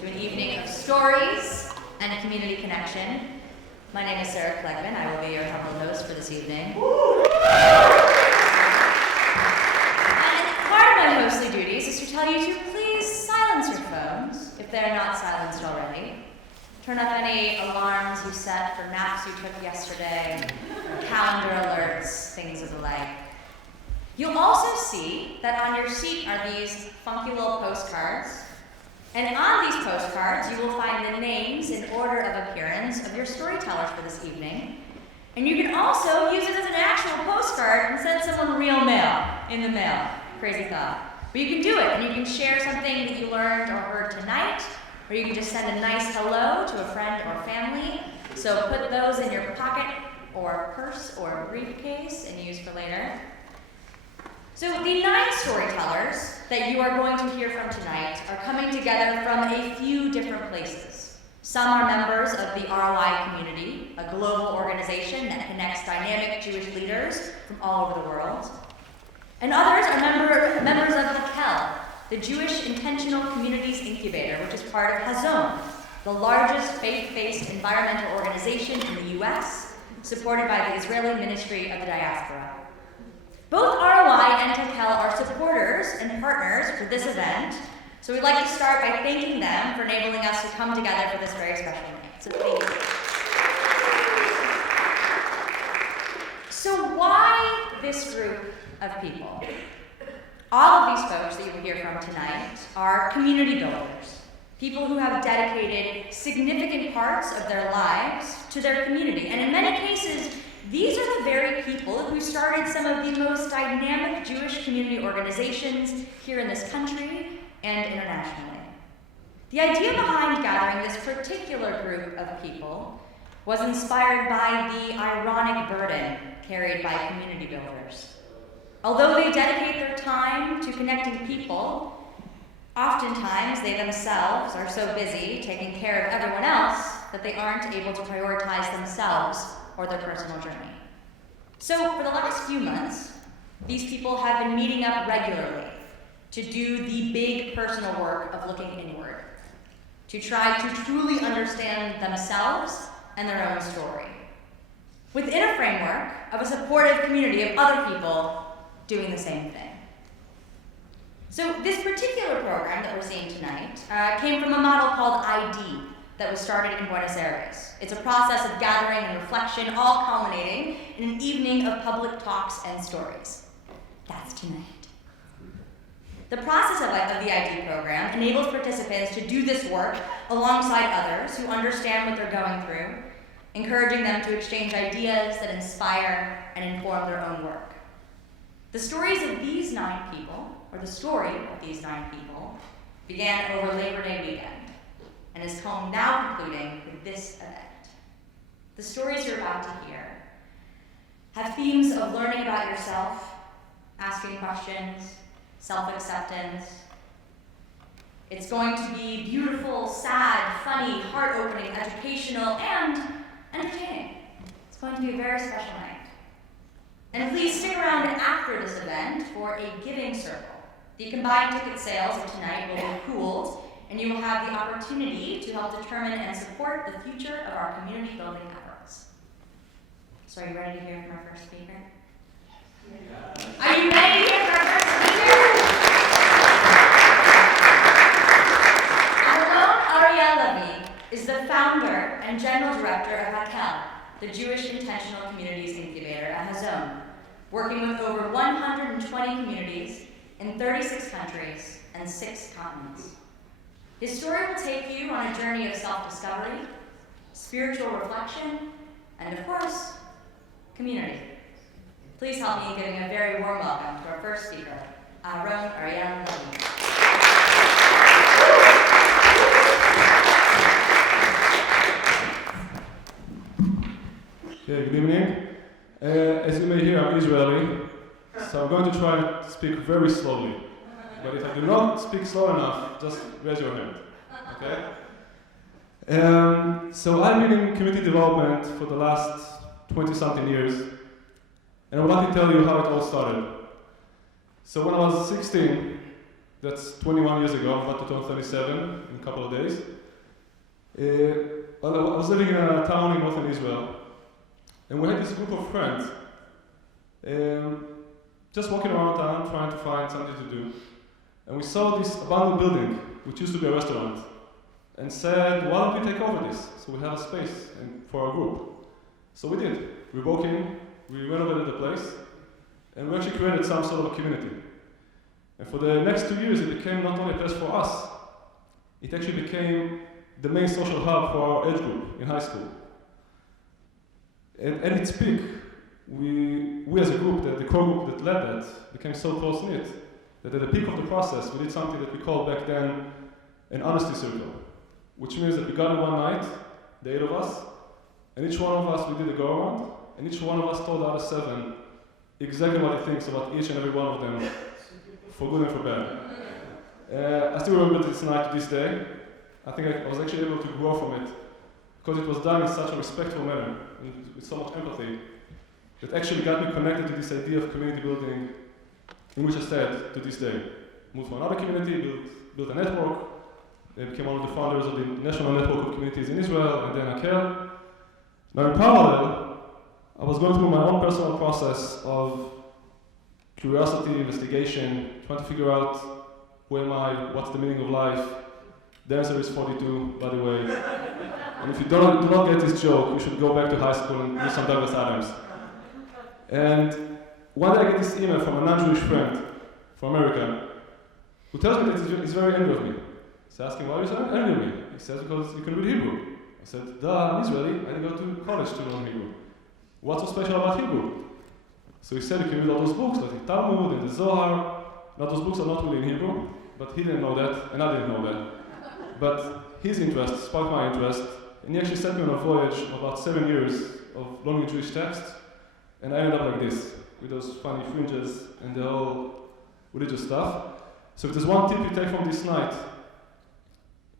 to an evening of stories and community connection. My name is Sarah Klegman. I will be your humble host for this evening. And part of my hostly duties is to tell you to please silence your phones if they're not silenced already. Turn off any alarms you set for naps you took yesterday, calendar alerts, things of the like. You'll also see that on your seat are these funky little postcards. And on these postcards, you will find the names in order of appearance of your storytellers for this evening. And you can also use it as an actual postcard and send someone real mail in the mail. Crazy thought. But you can do it, and you can share something that you learned or heard tonight, or you can just send a nice hello to a friend or family. So put those in your pocket or purse or briefcase and use for later. So the 9 storytellers that you are going to hear from tonight are coming together from a few different places. Some are members of the ROI community, a global organization that connects dynamic Jewish leaders from all over the world. And others are members of HaKel, the Jewish Intentional Communities Incubator, which is part of Hazon, the largest faith-based environmental organization in the US, supported by the Israeli Ministry of the Diaspora. Both ROI and HaKel are supporters and partners for this event, so we'd like to start by thanking them for enabling us to come together for this very special night. So thank you. So why this group of people? All of these folks that you will hear from tonight are community builders, people who have dedicated significant parts of their lives to their community, and in many cases, these are the very people who started some of the most dynamic Jewish community organizations here in this country and internationally. The idea behind gathering this particular group of people was inspired by the ironic burden carried by community builders. Although they dedicate their time to connecting people, oftentimes they themselves are so busy taking care of everyone else that they aren't able to prioritize themselves or their personal journey. So for the last few months, these people have been meeting up regularly to do the big personal work of looking inward, to try to truly understand themselves and their own story, within a framework of a supportive community of other people doing the same thing. So this particular program that we're seeing tonight came from a model called ID, that was started in Buenos Aires. It's a process of gathering and reflection, all culminating in an evening of public talks and stories. That's tonight. The process of the ID program enables participants to do this work alongside others who understand what they're going through, encouraging them to exchange ideas that inspire and inform their own work. The stories of these 9 people, or the story of these 9 people, began over Labor Day weekend, and is now concluding with this event. The stories you're about to hear have themes of learning about yourself, asking questions, self-acceptance. It's going to be beautiful, sad, funny, heart-opening, educational, and entertaining. It's going to be a very special night. And please stick around after this event for a giving circle. The combined ticket sales of tonight will be pooled, and you will have the opportunity to help determine and support the future of our community building efforts. So are you ready to hear from our first speaker? Yeah. Are you ready to hear from our first speaker? Alon Ariel Levy is the founder and general director of HaKel, the Jewish Intentional Communities Incubator at Hazon, working with over 120 communities in 36 countries and 6 continents. His story will take you on a journey of self-discovery, spiritual reflection, and of course, community. Please help me in giving a very warm welcome to our first speaker, Alon Ariel Levy. Okay, good evening. As you may hear, I'm Israeli, so I'm going to try to speak very slowly. But if I do not speak slow enough, just raise your hand, okay? So I've been in community development for the last 20-something years, and I would like to tell you how it all started. So when I was 16, That's 21 years ago. I'm about to turn 37 in a couple of days. I was living in a town in northern Israel, and we had this group of friends just walking around town trying to find something to do. And we saw this abandoned building, which used to be a restaurant, and said, why don't we take over this so we have a space for our group? So we did. We broke in, we renovated the place, and we actually created some sort of a community. And for the next 2 years, it became not only a place for us, it actually became the main social hub for our age group in high school. And at its peak, we as a group, the core group that led that, became so close-knit that at the peak of the process, we did something that we called back then an honesty circle, which means that we got in one night, the 8 of us, and each one of us, we did a go-around, and each one of us told the other 7 exactly what he thinks about each and every one of them, for good and for bad. I still remember this night to this day. I think I was actually able to grow from it, because it was done in such a respectful manner, and with so much empathy, that actually got me connected to this idea of community building, in which I stayed to this day. Moved to another community, built a network, became one of the founders of the National Network of Communities in Israel, and then AKEL. Now in parallel, I was going through my own personal process of curiosity, investigation, trying to figure out who am I, what's the meaning of life. The answer is 42, by the way. And if you do not get this joke, you should go back to high school and do some Douglas Adams. And one day I get this email from a non-Jewish friend from America who tells me that he's very angry with me. So I ask him, why are you so angry with me? He says, because you can read Hebrew. I said, duh, I'm Israeli, I didn't go to college to learn Hebrew. What's so special about Hebrew? So he said, you can read all those books, like the Talmud and the Zohar. Now those books are not really in Hebrew, but he didn't know that, and I didn't know that. But his interest sparked my interest, and he actually sent me on a voyage of about 7 years of learning Jewish texts, and I ended up like this, with those funny fringes and the whole religious stuff. So if there's one tip you take from this night,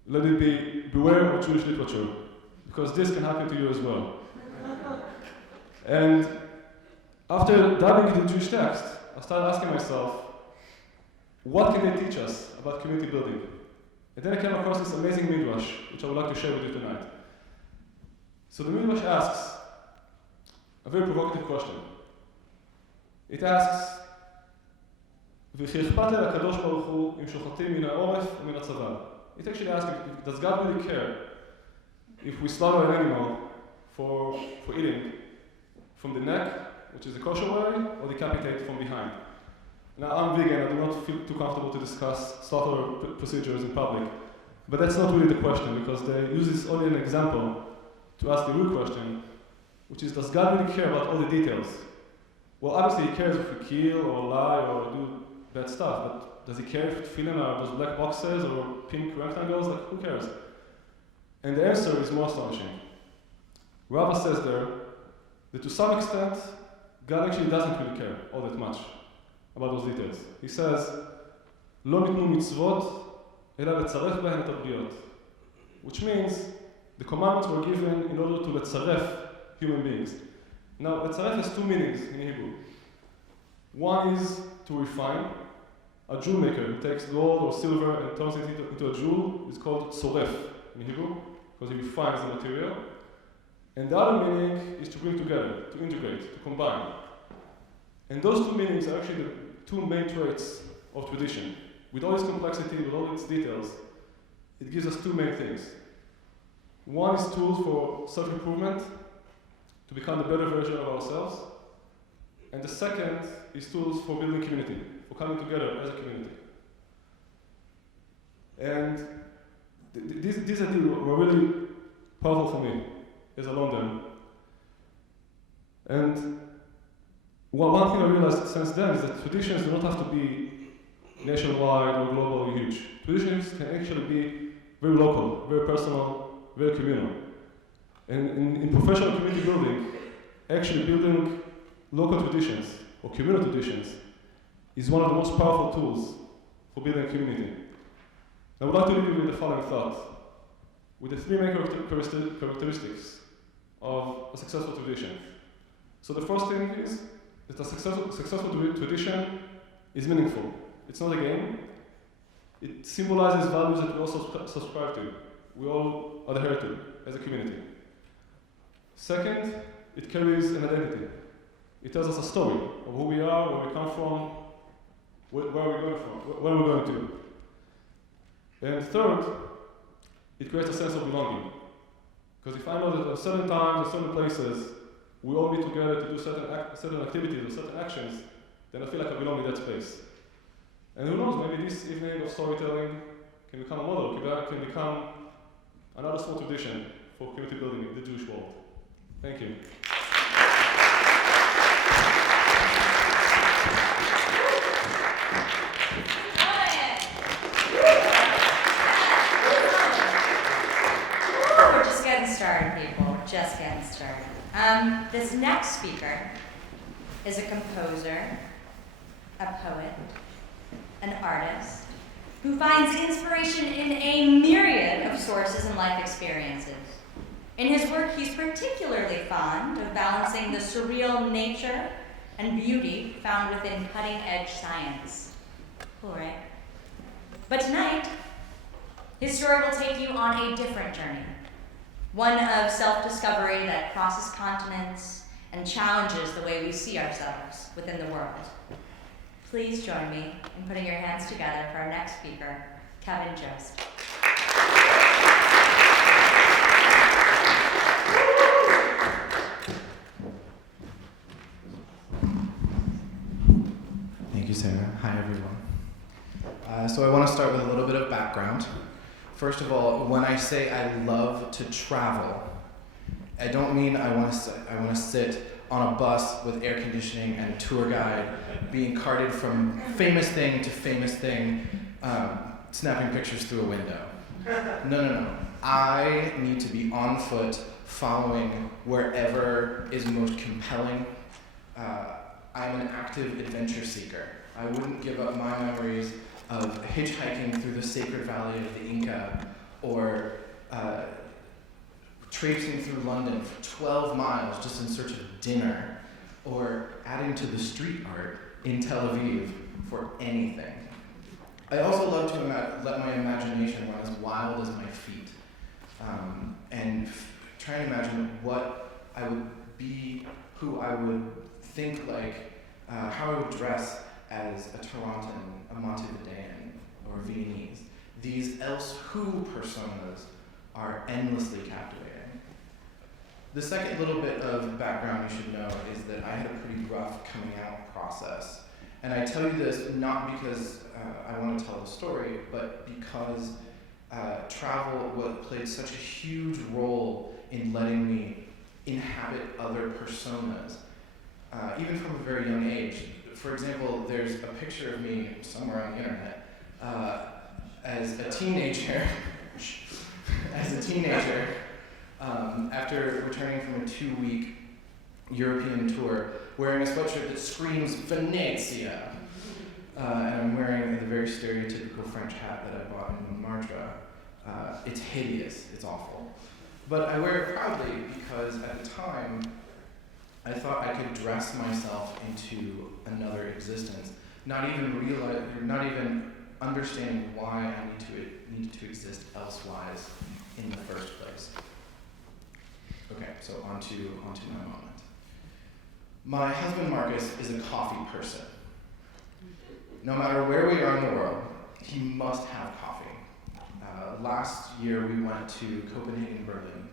let it be, beware of Jewish literature, because this can happen to you as well. And after diving into Jewish text, I started asking myself, what can they teach us about community building? And then I came across this amazing midrash, which I would like to share with you tonight. So the midrash asks a very provocative question. It asks, וכי אכפת לקדוש ברוך הוא אם שוחטים מן העורף ומן הצוואר. It actually asks, does God really care if we slaughter an animal for eating from the neck, which is the kosher way, or decapitate from behind? Now, I'm vegan, I do not feel too comfortable to discuss slaughter procedures in public, but that's not really the question, because they use this only as an example to ask the real question, which is, does God really care about all the details? Well, obviously he cares if we kill or lie or do bad stuff, but does he care if tefillin are those black boxes or pink rectangles? Like, who cares? And the answer is more astonishing. Rava says there that to some extent, God actually doesn't really care all that much about those details. He says, לא ניתנו מצוות, אלא לצרף בהן את הבריות. Which means, the commandments were given in order to לצרף human beings. Now, לצרף has 2 meanings in Hebrew. One is to refine. A jewel maker who takes gold or silver and turns it into a jewel is called tzoref in Hebrew, because he refines the material. And the other meaning is to bring together, to integrate, to combine. And those 2 meanings are actually the 2 main traits of tradition. With all its complexity, with all its details, it gives us 2 main things. One is tools for self-improvement, to become a better version of ourselves. And the second is tools for building community, for coming together as a community. And these ideas were really powerful for me as I learned them. And one thing I realized since then is that traditions do not have to be nationwide or global or huge. Traditions can actually be very local, very personal, very communal. And in professional community building, actually building local traditions or communal traditions is one of the most powerful tools for building a community. I would like to leave you with the following thought, with the 3 main characteristics of a successful tradition. So the first thing is that a successful tradition is meaningful. It's not a game. It symbolizes values that we also subscribe to. We all adhere to as a community. Second, it carries an identity. It tells us a story of who we are, where we come from, where we're going from, where we're going to. And third, it creates a sense of belonging. Because if I know that at certain times, at certain places, we all meet together to do certain activities or certain actions, then I feel like I belong in that space. And who knows, maybe this evening of storytelling can become a model, can become another small tradition for community building in the Jewish world. Thank you. We're just getting started, people. We're just getting started. This next speaker is a composer, a poet, an artist, who finds inspiration in a myriad of sources and life experiences. In his work, he's particularly fond of balancing the surreal nature and beauty found within cutting-edge science. Cool, right? But tonight, his story will take you on a different journey, one of self-discovery that crosses continents and challenges the way we see ourselves within the world. Please join me in putting your hands together for our next speaker, Kevin Jost. Thank you, Sarah. Hi, everyone. So I want to start with a little bit of background. First of all, when I say I love to travel, I don't mean I want to sit on a bus with air conditioning and a tour guide, being carted from famous thing to famous thing, snapping pictures through a window. No. I need to be on foot, following wherever is most compelling. I'm an active adventure seeker. I wouldn't give up my memories of hitchhiking through the sacred valley of the Inca, or traipsing through London for 12 miles just in search of dinner, or adding to the street art in Tel Aviv for anything. I also love to let my imagination run as wild as my feet, and try and imagine what I would be, who I would think like, how I would dress as a Torontan, a Montevidean, or a Viennese. These else who personas are endlessly captivating. The second little bit of background you should know is that I had a pretty rough coming out process. And I tell you this not because I want to tell the story, but because travel played such a huge role in letting me inhabit other personas, even from a very young age. For example, there's a picture of me somewhere on the internet as a teenager, after returning from a 2-week European tour, wearing a sweatshirt that screams Venezia. And I'm wearing the very stereotypical French hat that I bought in Montmartre. It's hideous, it's awful. But I wear it proudly because at the time, I thought I could dress myself into another existence, not even understanding why I needed to exist elsewise in the first place. Okay, so on to my moment. My husband Marcus is a coffee person. No matter where we are in the world, he must have coffee. Last year we went to Copenhagen, Berlin,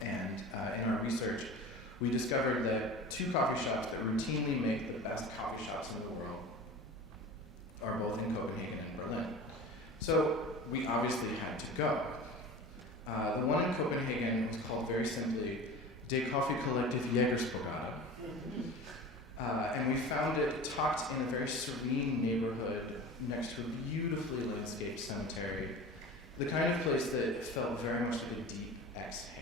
and in our research, we discovered that 2 coffee shops that routinely make the best coffee shops in the world are both in Copenhagen and Berlin. So we obviously had to go. The one in Copenhagen was called very simply De Coffee Collective Jägersbrigade. And we found it tucked in a very serene neighborhood next to a beautifully landscaped cemetery, the kind of place that felt very much like a deep exhale.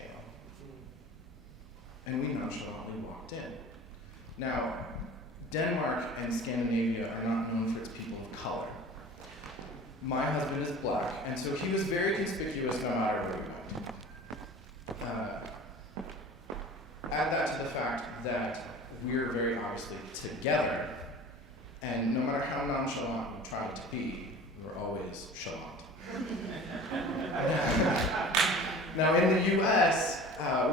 And we nonchalantly walked in. Now, Denmark and Scandinavia are not known for its people of color. My husband is black, and so he was very conspicuous no matter where we went. Add that to the fact that we're very obviously together, and no matter how nonchalant we tried to be, We're always chalant. Now in the US,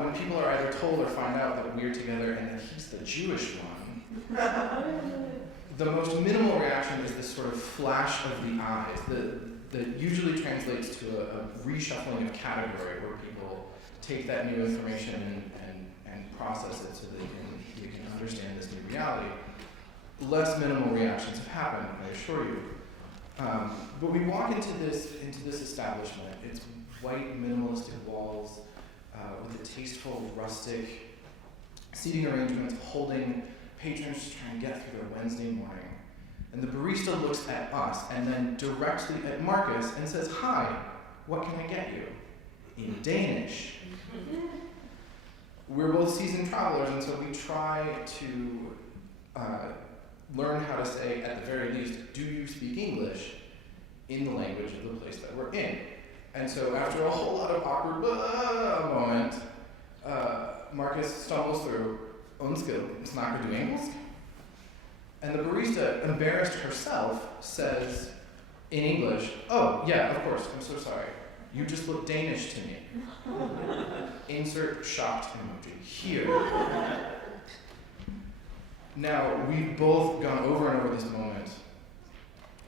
when people are either told or find out that we're together and that he's the Jewish one, the most minimal reaction is this sort of flash of the eyes that usually translates to a reshuffling of category where people take that new information and process it so that you can understand this new reality. Less minimal reactions have happened, I assure you. But we walk into this establishment. It's white minimalistic walls with the tasteful rustic seating arrangements holding patrons trying to get through their Wednesday morning. And the barista looks at us and then directly at Marcus and says, "Hi, what can I get you?" In Danish. We're both seasoned travelers, and so we try to learn how to say, at the very least, "Do you speak English?" in the language of the place that we're in. And so after a whole lot of awkward moment, Marcus stumbles through, "Unskil, snakker du engelsk?" And the barista, embarrassed herself, says in English, "Oh, yeah, of course, I'm so sorry. You just look Danish to me." Insert shocked emoji here. Now, we've both gone over and over this moment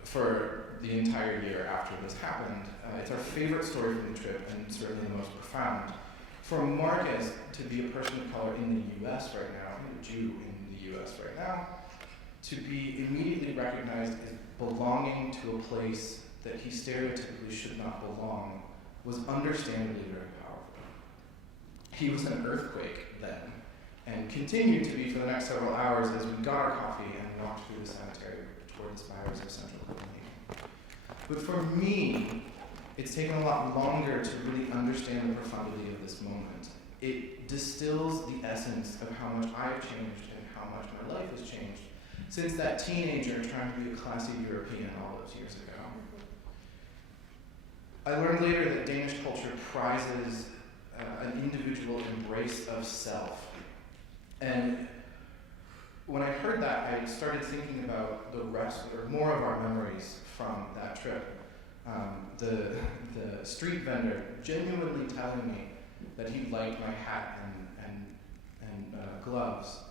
for the entire year after this happened. It's our favorite story from the trip and certainly the most profound. For Marcus to be a person of color in the US right now, a Jew in the US right now, to be immediately recognized as belonging to a place that he stereotypically should not belong was understandably very powerful. He was an earthquake then, and continued to be for the next several hours as we got our coffee and walked through the cemetery toward the spires of central Copenhagen. But for me, it's taken a lot longer to really understand the profundity of this moment. It distills the essence of how much I've changed and how much my life has changed since that teenager trying to be a classy European all those years ago. I learned later that Danish culture prizes an individual embrace of self. And when I heard that, I started thinking about the rest, or more of our memories from that trip. The street vendor genuinely telling me that he liked my hat and gloves.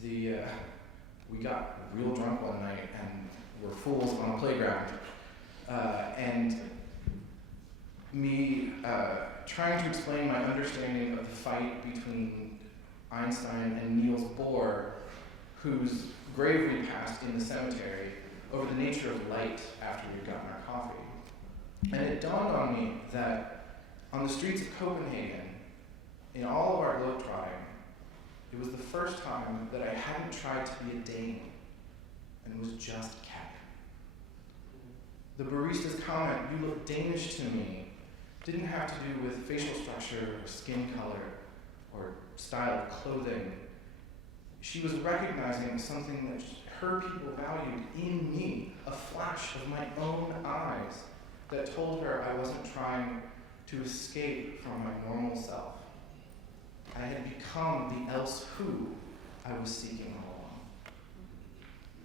We got real drunk one night and were fools on a playground. And me trying to explain my understanding of the fight between Einstein and Niels Bohr, whose grave we passed in the cemetery, over the nature of light after we'd gotten our coffee. And it dawned on me that on the streets of Copenhagen, in all of our globetrotting, it was the first time that I hadn't tried to be a Dane and was just Cat. The barista's comment, "You look Danish to me," didn't have to do with facial structure or skin color or style of clothing. She was recognizing something that her people valued in me, a flash of my own eyes that told her I wasn't trying to escape from my normal self. I had become the else who I was seeking all along.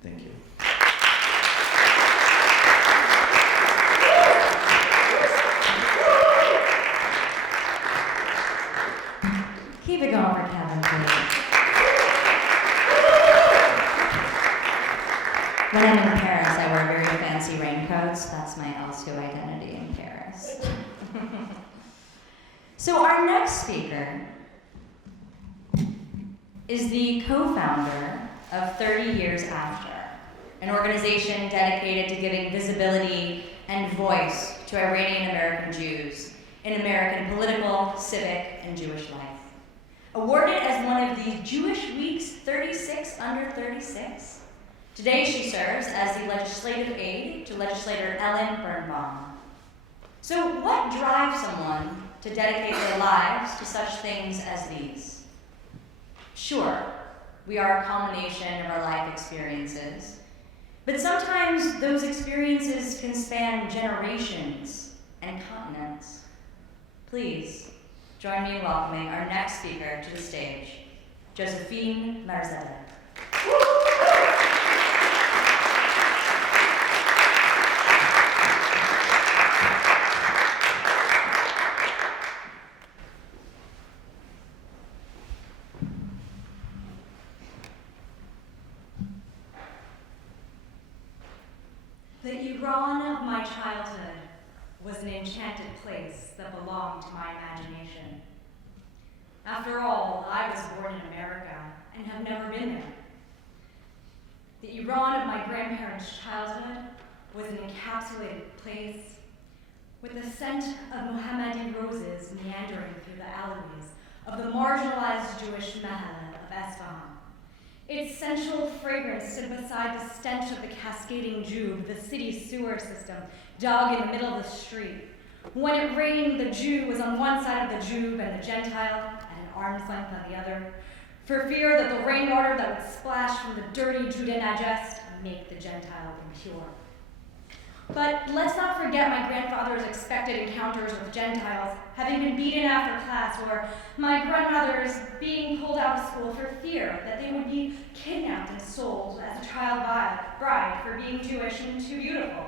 Thank you. Keep it going for Kevin, please. When I'm in Paris, I wear very fancy raincoats. That's my else who identity in Paris. So our next speaker is the co-founder of 30 Years After, an organization dedicated to giving visibility and voice to Iranian American Jews in American political, civic, and Jewish life. Awarded as one of the Jewish Week's 36 under 36, today she serves as the legislative aide to legislator Ellen Birnbaum. So what drives someone to dedicate their lives to such things as these? Sure, we are a combination of our life experiences, but sometimes those experiences can span generations and continents. Please, join me in welcoming our next speaker to the stage, Josephine Marzetta. that belong to my imagination. After all, I was born in America and have never been there. The Iran of my grandparents' childhood was an encapsulated place with the scent of Mohammadi roses meandering through the alleys of the marginalized Jewish Mahalla of Esfahan. Its sensual fragrance stood beside the stench of the cascading Jube, the city's sewer system, dug in the middle of the street. When it rained, the Jew was on one side of the Jube and the Gentile at an arm's length on the other, for fear that the rainwater that would splash from the dirty Judah Najest make the Gentile impure. But let's not forget my grandfather's expected encounters with Gentiles, having been beaten after class, or my grandmother's being pulled out of school for fear that they would be kidnapped and sold as a child bride for being Jewish and too beautiful.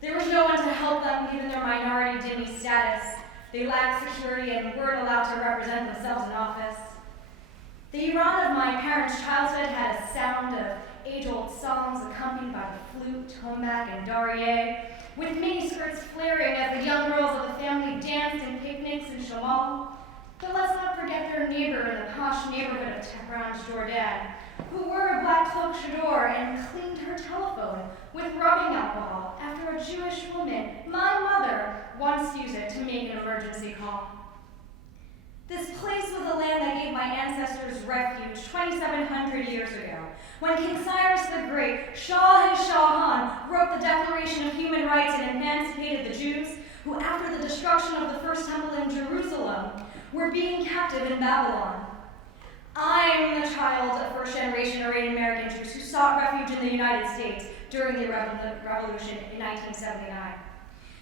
There was no one to help them given their minority dhimmi status. They lacked security and weren't allowed to represent themselves in office. The Iran of my parents' childhood had a sound of age-old songs accompanied by the flute, tombak, and darye, with miniskirts flaring as the young girls of the family danced in picnics in Shamal. But let's not forget their neighbor in the posh neighborhood of Tehran's Jordan, who wore a black cloak chador and cleaned her telephone with rubbing alcohol after a Jewish woman, my mother, once used it to make an emergency call. This place was the land that gave my ancestors refuge 2,700 years ago, when King Cyrus the Great, Shah-e-Shahan, wrote the Declaration of Human Rights and emancipated the Jews, who after the destruction of the First Temple in Jerusalem, were being captive in Babylon. I'm the child of first-generation Iranian American Jews who sought refuge in the United States during the Revolution in 1979.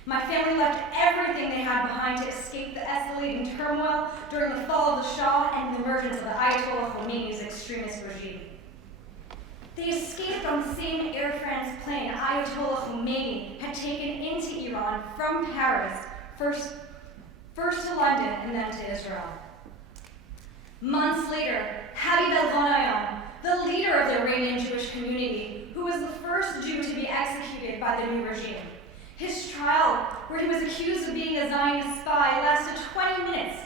My family left everything they had behind to escape the escalating turmoil during the fall of the Shah and the emergence of the Ayatollah Khomeini's extremist regime. They escaped on the same Air France plane Ayatollah Khomeini had taken into Iran from Paris, first to London and then to Israel. Months later, Habib el-Ghanayam, the leader of the Iranian Jewish community, who was the first Jew to be executed by the new regime. His trial, where he was accused of being a Zionist spy, lasted 20 minutes.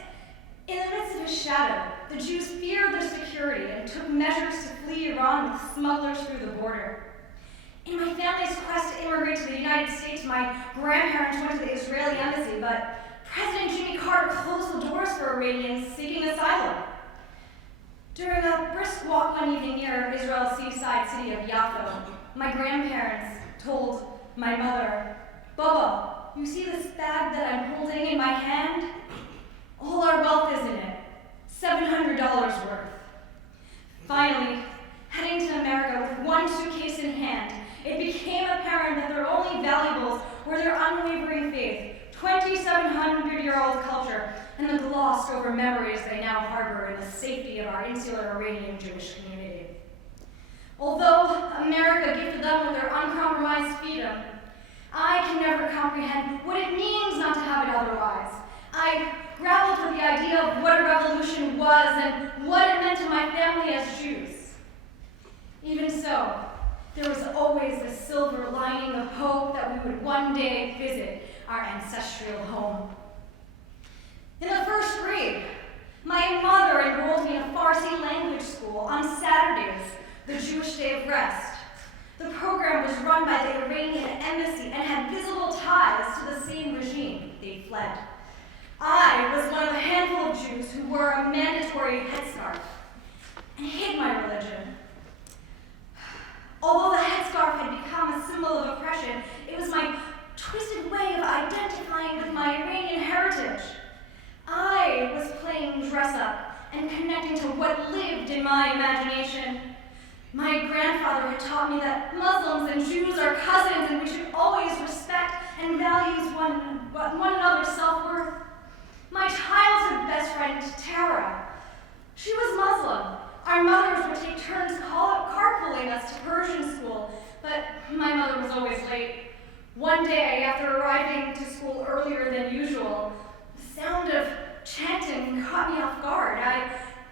In the midst of his shadow, the Jews feared their security and took measures to flee Iran with smugglers through the border. In my family's quest to immigrate to the United States, my grandparents went to the Israeli embassy, but President Jimmy Carter closed the doors for Iranians seeking asylum. During a brisk walk one evening near Israel's seaside city of Yaffo, my grandparents told my mother, "Baba, you see this bag that I'm holding in my hand? All our wealth is in it, $700 worth." Finally, heading to America with one suitcase in hand, it became apparent that their only valuables were their unwavering faith, 2,700-year-old culture, and the glossed over memories they now harbor in the safety of our insular Iranian Jewish community. Although America gifted them with their uncompromised freedom, I can never comprehend what it means not to have it otherwise. I grappled with the idea of what a revolution was and what it meant to my family as Jews. Even so, there was always the silver lining of hope that we would one day visit our ancestral home. In the first grade, my mother enrolled me in a Farsi language school on Saturdays, the Jewish Day of Rest. The program was run by the Iranian embassy and had visible ties to the same regime they fled. I was one of a handful of Jews who wore a mandatory headscarf and hid my religion. Although the headscarf had become a symbol of oppression, it was my twisted way of identifying with my Iranian heritage. I was playing dress-up and connecting to what lived in my imagination. My grandfather had taught me that Muslims and Jews are cousins and we should always respect and value one another's self-worth. My childhood best friend, Tara, she was Muslim. Our mothers would take turns carpooling us to Persian school, but my mother was always late. One day, after arriving to school earlier than usual, the sound of chanting caught me off guard. I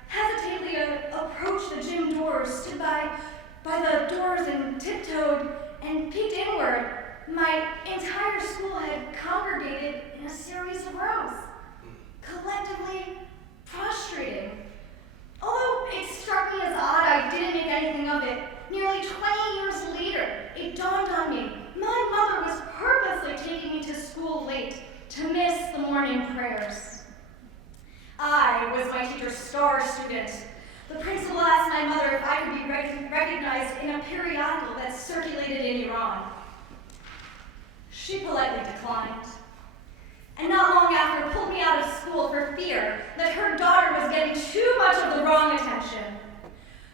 hesitantly approached the gym doors, stood by the doors and tiptoed and peeked inward. My entire school had congregated in a series of gross, collectively frustrating. Although it struck me as odd I didn't make anything of it, nearly 20 years later, it dawned on me my mother was purposely taking me to school late to miss the morning prayers. I was my teacher's star student. The principal asked my mother if I could be recognized in a periodical that circulated in Iran. She politely declined, and not long after pulled me out of school for fear that her daughter was getting too much of the wrong attention.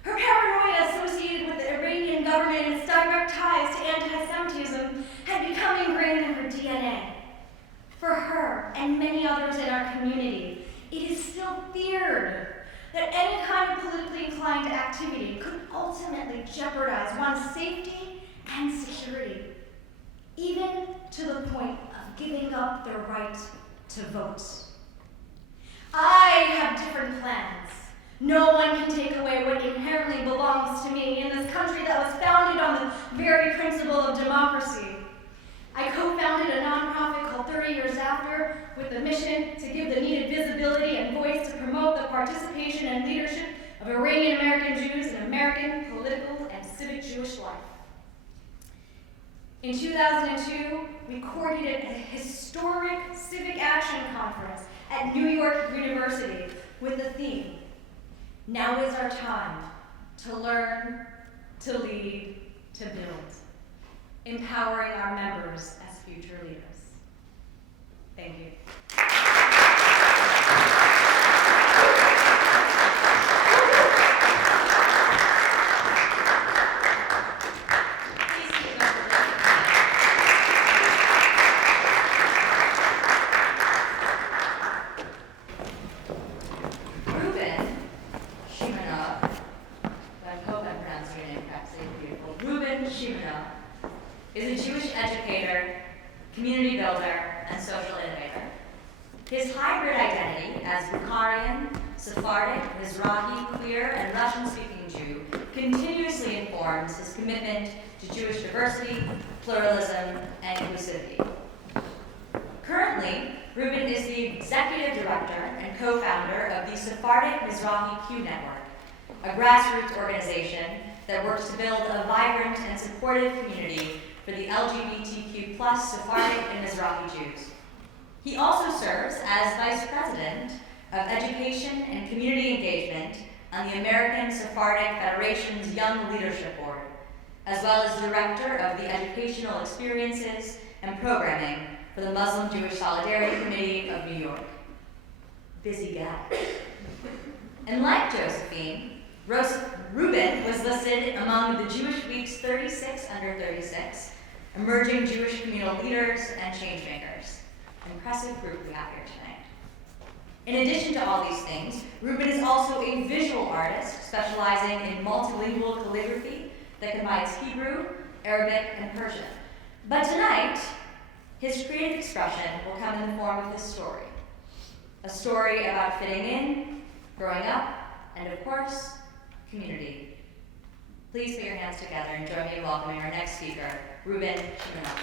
Her paranoia associated with the Iranian government and its direct ties to anti-Semitism had become ingrained in her DNA. For her and many others in our community, it is still feared that any kind of politically inclined activity could ultimately jeopardize one's safety and security, even to the point of giving up their right to vote. I have different plans. No one can take away what inherently belongs to me in this country that was founded on the very principle of democracy. I co-founded a nonprofit called 30 Years After with the mission to give the needed visibility and voice to promote the participation and leadership of Iranian American Jews in American political and civic Jewish life. In 2002, we coordinated a historic civic action conference at New York University with the theme, "Now is our time to learn, to lead, to build," empowering our members as future leaders. Thank you. Is a Jewish educator, community builder, and social innovator. His hybrid identity as Bukharian, Sephardic, Mizrahi, queer, and Russian-speaking Jew continuously informs his commitment to Jewish diversity, pluralism, and inclusivity. Currently, Ruben is the executive director and co-founder of the Sephardic Mizrahi Q Network, a grassroots organization that works to build a vibrant and supportive community for the LGBTQ+ Sephardic and Mizrahi Jews. He also serves as Vice President of Education and Community Engagement on the American Sephardic Federation's Young Leadership Board, as well as Director of the Educational Experiences and Programming for the Muslim Jewish Solidarity Committee of New York. Busy guy. And like Josephine, Ruben was listed among the Jewish Week's 36 under 36 emerging Jewish communal leaders and changemakers. Impressive group we have here tonight. In addition to all these things, Ruben is also a visual artist specializing in multilingual calligraphy that combines Hebrew, Arabic, and Persian. But tonight, his creative expression will come in the form of this story. A story about fitting in, growing up, and of course, community. Please put your hands together and join me in welcoming our next speaker, Ruben Shimonov.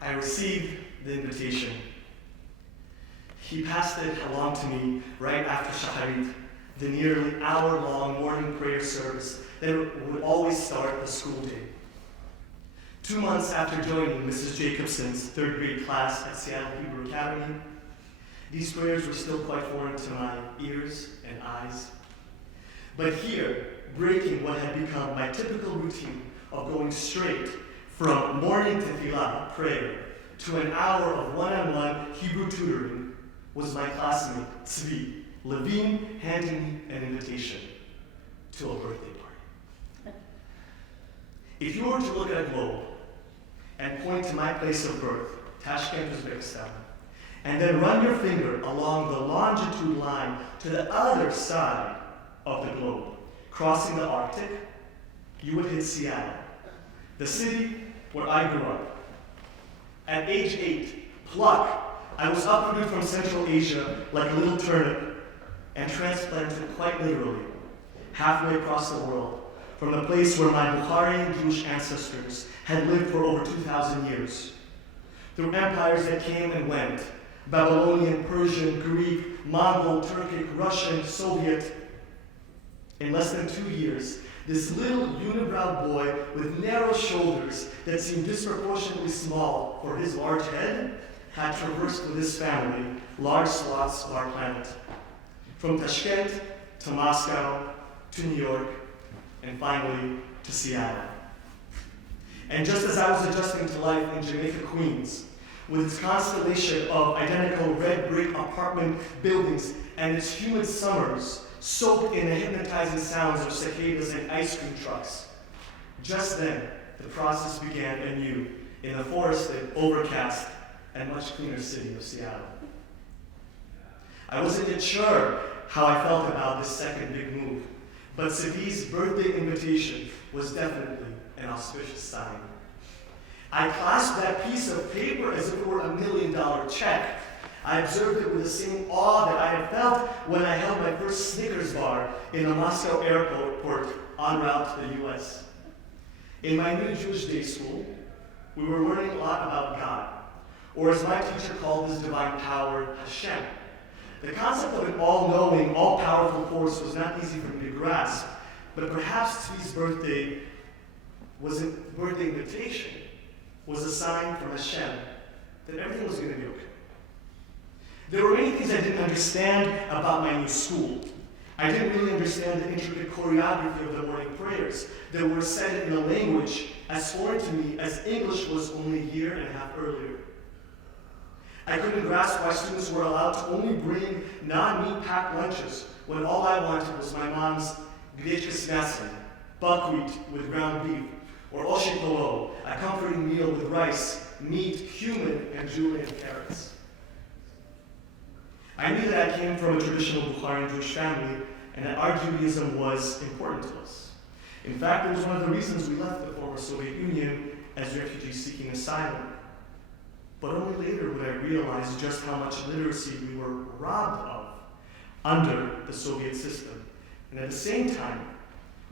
I received the invitation. He passed it along to me right after Shacharit, the nearly hour-long morning prayer service that would always start the school day. 2 months after joining Mrs. Jacobson's third grade class at Seattle Hebrew Academy, these prayers were still quite foreign to my ears and eyes. But here, breaking what had become my typical routine of going straight from morning tefillah, prayer, to an hour of one-on-one Hebrew tutoring was my classmate, Tzvi Levine, handing me an invitation to a birthday party. If you were to look at a globe and point to my place of birth, Tashkent, Uzbekistan, and then run your finger along the longitude line to the other side of the globe, crossing the Arctic, you would hit Seattle, the city where I grew up. At age 8, pluck, I was uprooted from Central Asia like a little turnip and transplanted quite literally halfway across the world from the place where my Bukharian Jewish ancestors had lived for over 2,000 years. Through empires that came and went, Babylonian, Persian, Greek, Mongol, Turkic, Russian, Soviet. In less than 2 years, this little unibrow boy with narrow shoulders that seemed disproportionately small for his large head had traversed with his family large swaths of our planet. From Tashkent to Moscow to New York and finally to Seattle. And just as I was adjusting to life in Jamaica, Queens, with its constellation of identical red brick apartment buildings and its humid summers soaked in the hypnotizing sounds of cicadas and ice cream trucks, just then the process began anew in the forested, overcast, and much cleaner city of Seattle. I wasn't yet sure how I felt about this second big move, but Tzvi's birthday invitation was definitely an auspicious sign. I clasped that piece of paper as if it were $1 million check. I observed it with the same awe that I had felt when I held my first Snickers bar in the Moscow airport en route to the US. In my new Jewish day school, we were learning a lot about God, or as my teacher called his divine power, Hashem. The concept of an all-knowing, all-powerful force was not easy for me to grasp, but perhaps Tzvi's birthday invitation was a sign from Hashem that everything was going to be okay. There were many things I didn't understand about my new school. I didn't really understand the intricate choreography of the morning prayers that were said in a language as foreign to me as English was only a year and a half earlier. I couldn't grasp why students were allowed to only bring non-meat packed lunches when all I wanted was my mom's grechka s мясом, buckwheat with ground beef, or oshitolo, a comforting meal with rice, meat, cumin, and julienne carrots. I knew that I came from a traditional Bukharian Jewish family and that our Judaism was important to us. In fact, it was one of the reasons we left the former Soviet Union as refugees seeking asylum. But only later would I realize just how much literacy we were robbed of under the Soviet system. And at the same time,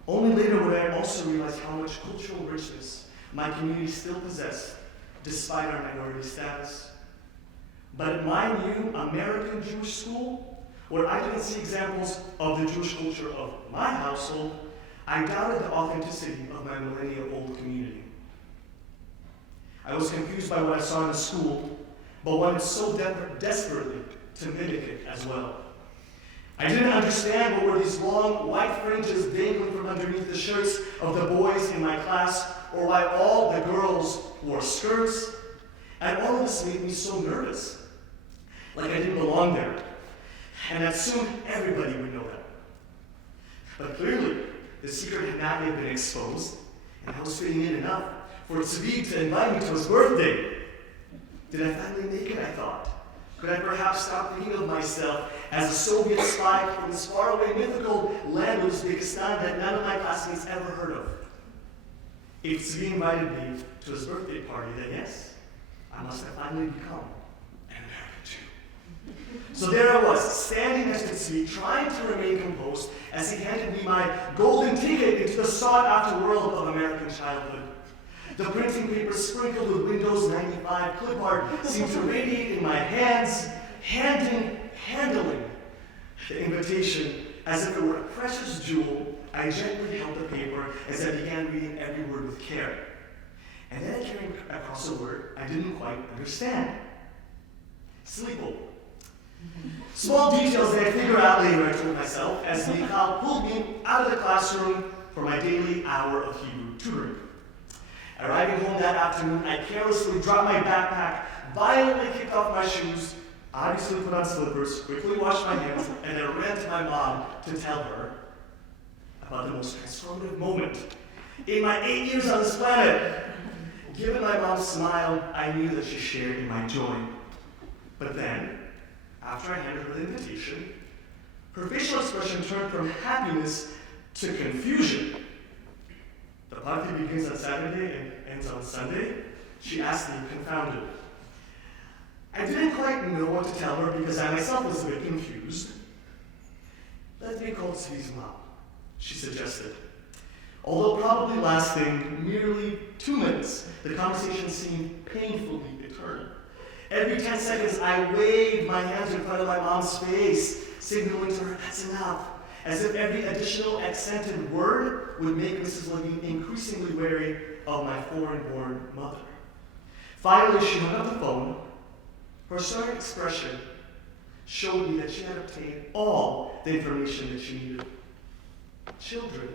only later would I also realize how much cultural richness my community still possessed, despite our minority status. But at my new American Jewish school, where I didn't see examples of the Jewish culture of my household, I doubted the authenticity of my millennia-old community. I was confused by what I saw in the school, but wanted so desperately to mimic it as well. I didn't understand what were these long white fringes dangling from underneath the shirts of the boys in my class, or why all the girls wore skirts. And all of this made me so nervous, like I didn't belong there, and that soon everybody would know that. But clearly, the secret had not yet been exposed, and I was fitting in enough for Tzvi to invite me to his birthday. Did I finally make it, I thought? Could I perhaps stop thinking of myself as a Soviet spy from this faraway mythical land of Uzbekistan that none of my classmates ever heard of? If Tzvi invited me to his birthday party, then yes, I must have finally become an American Jew. So there I was, standing next to Tzvi, trying to remain composed as he handed me my golden ticket into the sought-after world of American childhood. The printing paper sprinkled with Windows 95 clip art seemed to radiate in my hands, handling the invitation as if it were a precious jewel. I gently held the paper as I began reading every word with care. And then I came across a word I didn't quite understand. Sleepover. Small details that I figure out later, I told myself, as Michal pulled me out of the classroom for my daily hour of Hebrew tutoring. Arriving home that afternoon, I carelessly dropped my backpack, violently kicked off my shoes, obviously put on slippers, quickly washed my hands, and then ran to my mom to tell her about the most transformative moment in my 8 years on this planet. Given my mom's smile, I knew that she shared in my joy. But then, after I handed her the invitation, her facial expression turned from happiness to confusion. The party begins on Saturday and ends on Sunday, she asked me, confounded. I didn't quite know what to tell her because I myself was a bit confused. Let me call Tzvi's mom, she suggested. Although probably lasting merely 2 minutes, the conversation seemed painfully eternal. Every 10 seconds, I waved my hands in front of my mom's face, signaling to her, that's enough, as if every additional accented word would make Mrs. Levine increasingly wary of my foreign-born mother. Finally, she hung up the phone. Her stern expression showed me that she had obtained all the information that she needed. Children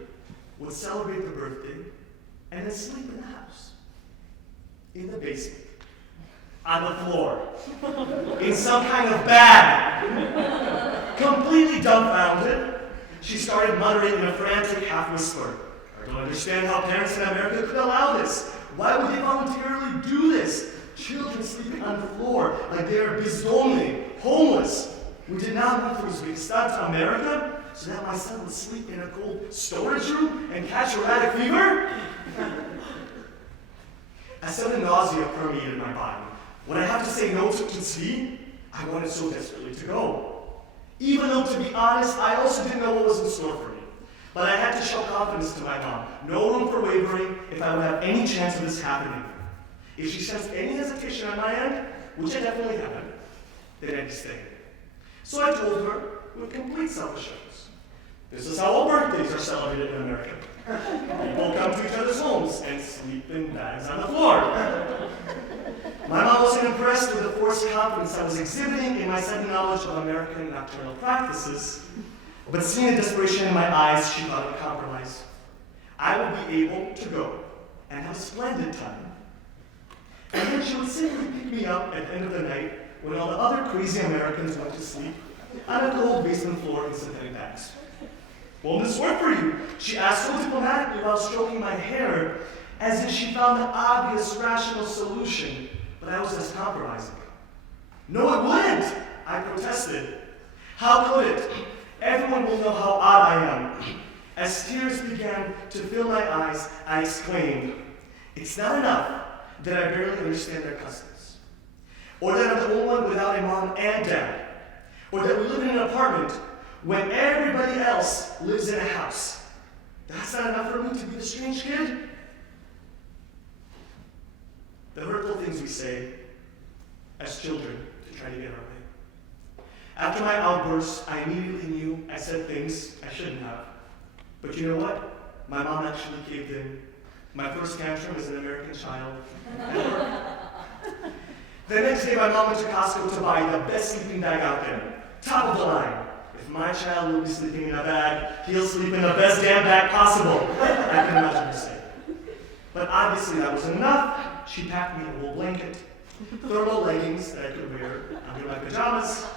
would celebrate the birthday and then sleep in the house, in the basement, on the floor, in some kind of bag. Completely dumbfounded, she started muttering in a frantic half whisper, I don't understand how parents in America could allow this. Why would they voluntarily do this? Children sleeping on the floor like they are бездомные, homeless. We did not move from Uzbekistan to America so that my son would sleep in a cold storage room and catch erratic fever? A sudden nausea permeated my body. When I have to say no to Tzvi, I wanted so desperately to go. Even though, to be honest, I also didn't know what was in store for me. But I had to show confidence to my mom. No room for wavering if I would have any chance of this happening. If she sensed any hesitation on my end, which I definitely haven't, then I'd stay. So I told her with complete self-assurance, this is how all birthdays are celebrated in America. People come to each other's homes and sleep in bags on the floor. My mom wasn't impressed with the forced confidence I was exhibiting in my sudden knowledge of American nocturnal practices, but seeing the desperation in my eyes, she thought a compromise. I would be able to go and have a splendid time. And then she would simply pick me up at the end of the night when all the other crazy Americans went to sleep on a cold basement floor in synthetic bags. Won't this work for you? She asked so diplomatically while stroking my hair, as if she found the obvious rational solution, but I was just compromising. No, it wouldn't, I protested. How could it? Everyone will know how odd I am. As tears began to fill my eyes, I exclaimed, it's not enough that I barely understand their customs, or that I'm the only one without a mom and dad, or that we live in an apartment when everybody else lives in a house. That's not enough for me to be the strange kid? The hurtful things we say as children to try to get our way. After my outburst, I immediately knew I said things I shouldn't have. But you know what? My mom actually caved in. My first tantrum as an American child. The next day, my mom went to Costco to buy the best sleeping bag out there. Top of the line. If my child will be sleeping in a bag, he'll sleep in the best damn bag possible. I can imagine her saying. But obviously that was enough. She packed me a wool blanket, thermal leggings that I could wear under my pajamas,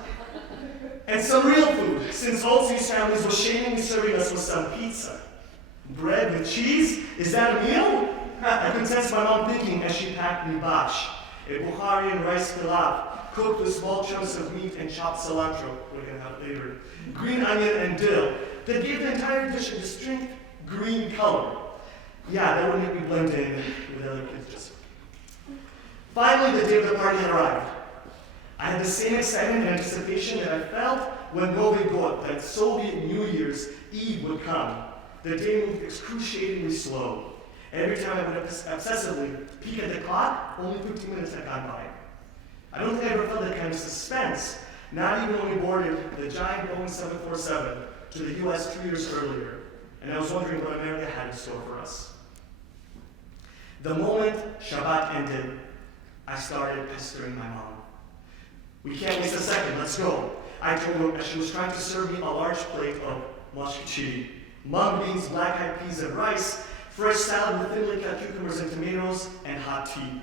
and some real food, since Olsey's families were shamingly serving us with some pizza. Bread with cheese? Is that a meal? I could sense my mom thinking as she packed me bash, a Bukharian rice pilaf, cooked with small chunks of meat and chopped cilantro, we're gonna have later, green onion and dill, that gave the entire dish a distinct green color. Yeah, that would make me blend in with other kids. Finally, the day of the party had arrived. I had the same excitement and anticipation that I felt when Novi God, that Soviet New Year's Eve would come. The day moved excruciatingly slow. Every time I would obsessively peek at the clock, only 15 minutes had gone by. I don't think I ever felt that kind of suspense, not even when we boarded the giant Boeing 747 to the US 2 years earlier, and I was wondering what America had in store for us. The moment Shabbat ended, I started pestering my mom. We can't waste a second, let's go. I told her as she was trying to serve me a large plate of moshkichiri, mung beans, black-eyed peas, and rice, fresh salad with thinly cut cucumbers and tomatoes, and hot tea.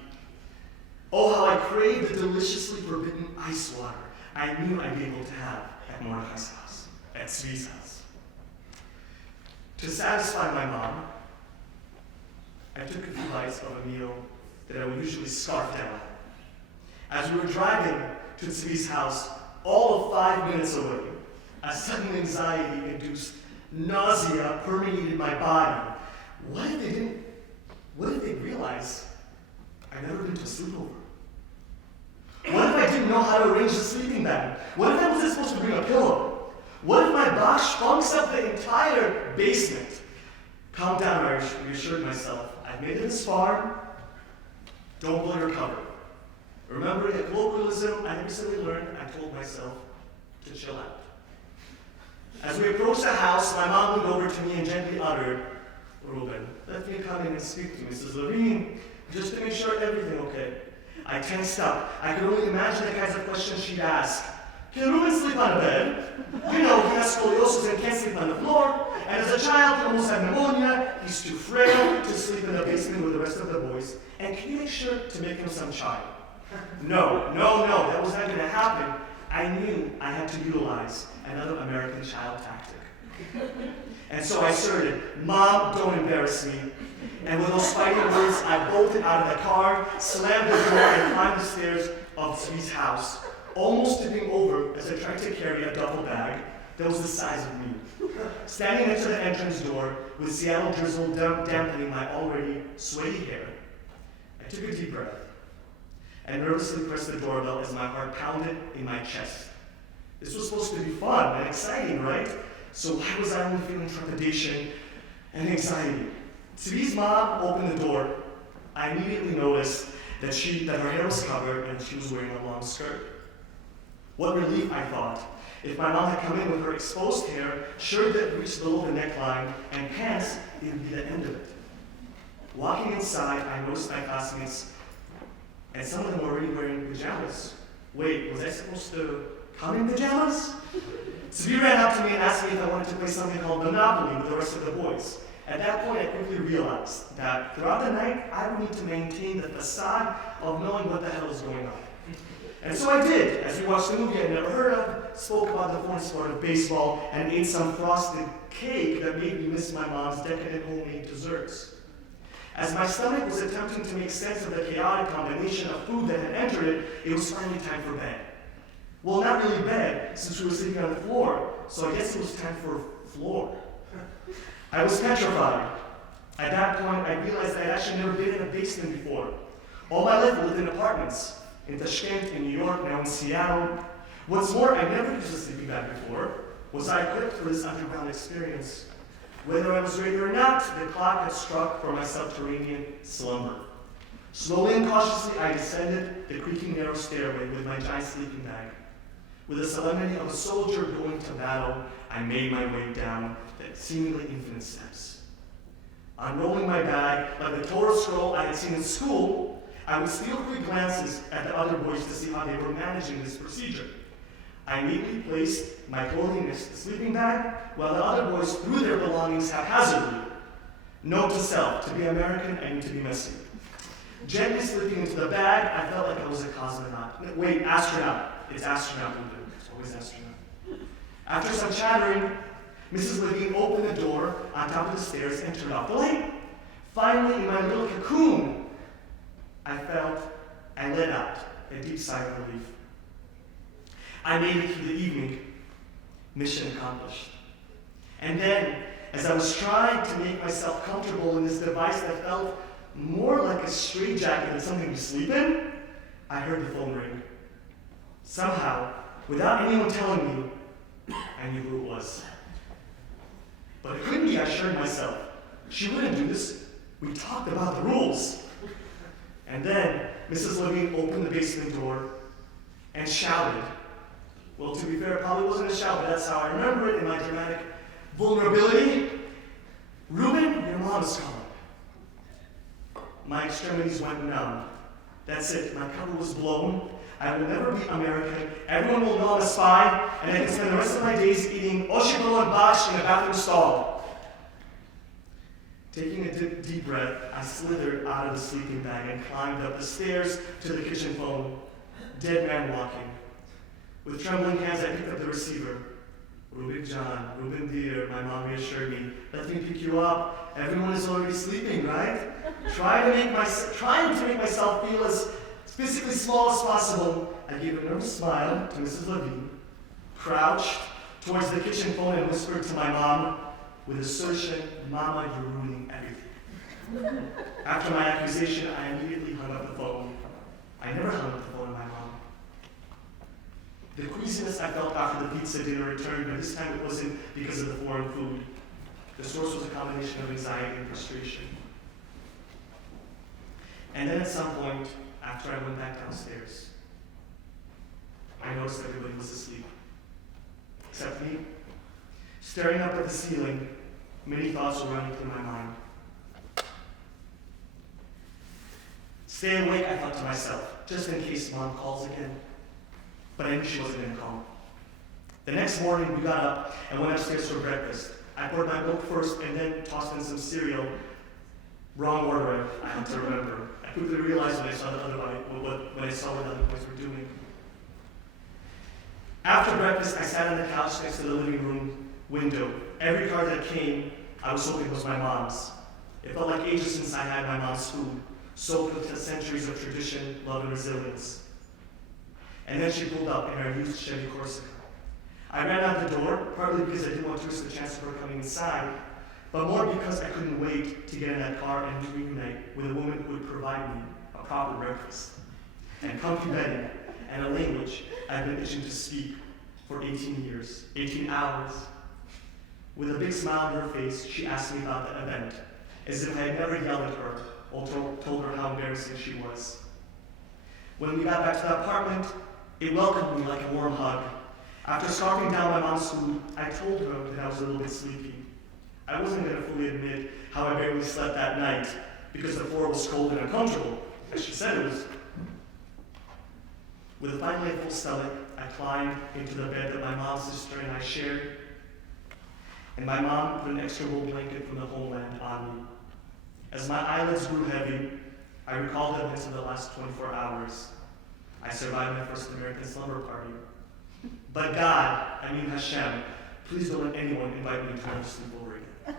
Oh, how I craved the deliciously forbidden ice water I knew I'd be able to have at Mordechai's house, at Zvi's house. To satisfy my mom, I took a few bites of a meal that I would usually scarf down. As we were driving to Zvi's house, all of 5 minutes away, a sudden anxiety-induced nausea permeated my body. What if they realized I'd never been to a sleepover? What if I didn't know how to arrange the sleeping bag? What if I wasn't supposed to bring a pillow? What if my box funks up the entire basement? Calm down, I reassured myself. I've made it this far. Don't blow your cover. Remembering a colloquialism I recently learned, I told myself to chill out. As we approached the house, my mom leaned over to me and gently uttered, "Ruben, let me come in and speak to Mrs. Levine, just to make sure everything okay." I tensed up. I could only imagine the kinds of questions she'd ask. Can Ruben sleep on a bed? You know, he has scoliosis and can't sleep on the floor. And as a child, he almost had pneumonia. He's too frail to sleep in the basement with the rest of the boys. And can you make sure to make him some chai? No, that was not going to happen. I knew I had to utilize another American child tactic. And so I asserted, "Mom, don't embarrass me." And with those fighting words, I bolted out of the car, slammed the door, and climbed the stairs of Zvi's house, almost tipping over as I tried to carry a duffel bag that was the size of me. Standing next to the entrance door, with Seattle drizzle dampening my already sweaty hair, I took a deep breath and nervously pressed the doorbell as my heart pounded in my chest. This was supposed to be fun and exciting, right? So why was I only feeling trepidation and anxiety? Zvi's mom opened the door. I immediately noticed that her hair was covered and she was wearing a long skirt. What relief, I thought. If my mom had come in with her exposed hair, shirt that reached below the neckline, and pants, it would be the end of it. Walking inside, I noticed my classmates, and some of them were already wearing pajamas. Wait, was I supposed to come in pajamas? Zvi ran up to me and asked me if I wanted to play something called Monopoly with the rest of the boys. At that point, I quickly realized that throughout the night, I would need to maintain the facade of knowing what the hell is going on. And so I did, as we watched a movie I'd never heard of, spoke about the foreign sport of baseball, and ate some frosted cake that made me miss my mom's decadent homemade desserts. As my stomach was attempting to make sense of the chaotic combination of food that had entered it, it was finally time for bed. Well, not really bed, since we were sleeping on the floor, so I guess it was time for floor. I was petrified. At that point, I realized I had actually never been in a basement before. All my life I lived in apartments, in Tashkent, in New York, now in Seattle. What's more, I never used a sleeping bag before. Was I equipped for this underground experience? Whether I was ready or not, the clock had struck for my subterranean slumber. Slowly and cautiously, I descended the creaking narrow stairway with my giant sleeping bag. With the solemnity of a soldier going to battle, I made my way down the seemingly infinite steps. Unrolling my bag, like the Torah scroll I had seen in school, I would steal quick glances at the other boys to see how they were managing this procedure. I neatly placed my clothing next to the sleeping bag, while the other boys threw their belongings haphazardly. Note to self, to be American, I need to be messy. Gently slipping into the bag, I felt like I was a cosmonaut. Wait, astronaut. It's astronaut, Ruben. It's always astronaut. After some chattering, Mrs. Levine opened the door on top of the stairs and turned off the light. Finally, in my little cocoon, I let out a deep sigh of relief. I made it through the evening. Mission accomplished. And then, as I was trying to make myself comfortable in this device that felt more like a straitjacket than something to sleep in, I heard the phone ring. Somehow, without anyone telling me, I knew who it was. But it couldn't be, I assured myself. She wouldn't do this. We talked about the rules. And then, Mrs. Levine opened the basement door and shouted. Well, to be fair, it probably wasn't a shout, but that's how I remember it in my dramatic vulnerability. Ruben, your mom is calling. My extremities went numb. That's it, my cover was blown. I will never be American. Everyone will know I'm a spy, and I can spend the rest of my days eating oshibol and bosh in a bathroom stall. Taking a deep breath, I slithered out of the sleeping bag and climbed up the stairs to the kitchen phone. Dead man walking. With trembling hands, I picked up the receiver. Rubik John, Ruben dear, my mom reassured me. Let me pick you up. Everyone is already sleeping, right? Trying to make myself feel as physically small as possible, I gave a nervous smile to Mrs. Levine, crouched towards the kitchen phone and whispered to my mom with assertion, Mama, you're ruining everything. After my accusation, I immediately hung up the phone. I never hung up the phone with my mom. The queasiness I felt after the pizza dinner returned, but this time it wasn't because of the foreign food. The source was a combination of anxiety and frustration. And then at some point, after I went back downstairs, I noticed everybody was asleep. Except me. Staring up at the ceiling, many thoughts were running through my mind. Stay awake, I thought to myself, just in case Mom calls again. But I knew she wasn't going to call. The next morning, we got up and went upstairs for breakfast. I poured my milk first and then tossed in some cereal. Wrong order, I had to remember. I quickly realized when I saw what the other boys were doing. After breakfast, I sat on the couch next to the living room window. Every card that came, I was hoping was my mom's. It felt like ages since I had my mom's food, soaked with centuries of tradition, love, and resilience. And then she pulled up in her used Chevy Corsica. I ran out the door, partly because I didn't want to risk the chance of her coming inside, but more because I couldn't wait to get in that car and reunite with a woman who would provide me a proper breakfast, and comfy bedding, and a language I've been itching to speak for 18 hours. With a big smile on her face, she asked me about the event, as if I had never yelled at her or told her how embarrassing she was. When we got back to the apartment, it welcomed me like a warm hug. After scarfing down my mom's food, I told her that I was a little bit sleepy. I wasn't going to fully admit how I barely slept that night because the floor was cold and uncomfortable, as she said it was. With a finally full stomach, I climbed into the bed that my mom's sister and I shared, and my mom put an extra wool blanket from the homeland on me. As my eyelids grew heavy, I recalled events of the last 24 hours. I survived my first American slumber party. But God, I mean Hashem, please don't let anyone invite me to another sleepover again.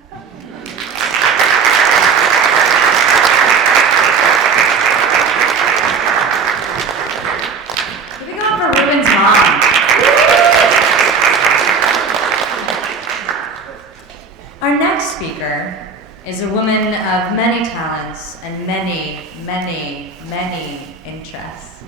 Give it up for Ruben's mom. Our next speaker is a woman of many talents and many, many, many interests.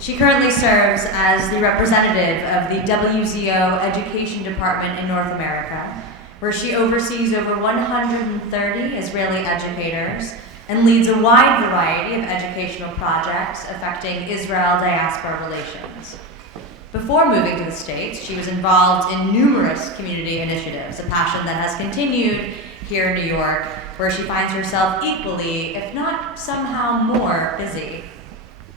She currently serves as the representative of the WZO Education Department in North America, where she oversees over 130 Israeli educators and leads a wide variety of educational projects affecting Israel diaspora relations. Before moving to the States, she was involved in numerous community initiatives, a passion that has continued here in New York, where she finds herself equally, if not somehow more, busy.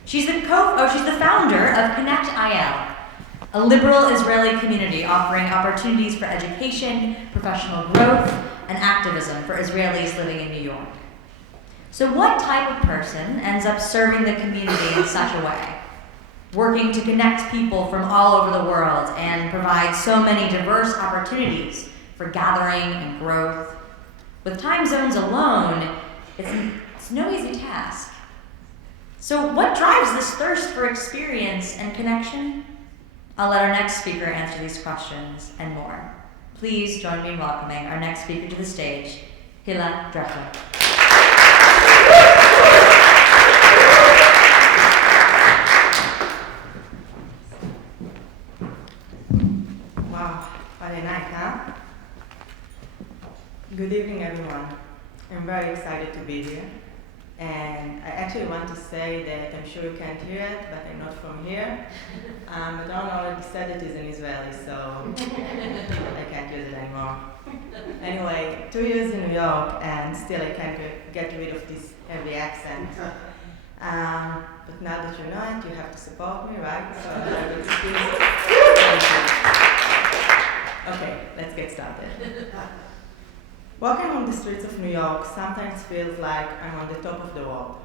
She's the founder of Connect IL, a liberal Israeli community offering opportunities for education, professional growth, and activism for Israelis living in New York. So what type of person ends up serving the community in such a way? Working to connect people from all over the world and provide so many diverse opportunities for gathering and growth. With time zones alone, it's no easy task. So what drives this thirst for experience and connection? I'll let our next speaker answer these questions and more. Please join me in welcoming our next speaker to the stage, Hila Drecker. Wow, what a night, huh? Good evening, everyone. I'm very excited to be here. And I actually want to say that I'm sure you can't hear it, but I'm not from here. But Ron already said it is in Israeli, so I can't use it anymore. Anyway, 2 years in New York, and still I can't get rid of this heavy accent. But now that you know it, you have to support me, right? So I will speak. Okay, let's get started. Walking on the streets of New York sometimes feels like I'm on the top of the world,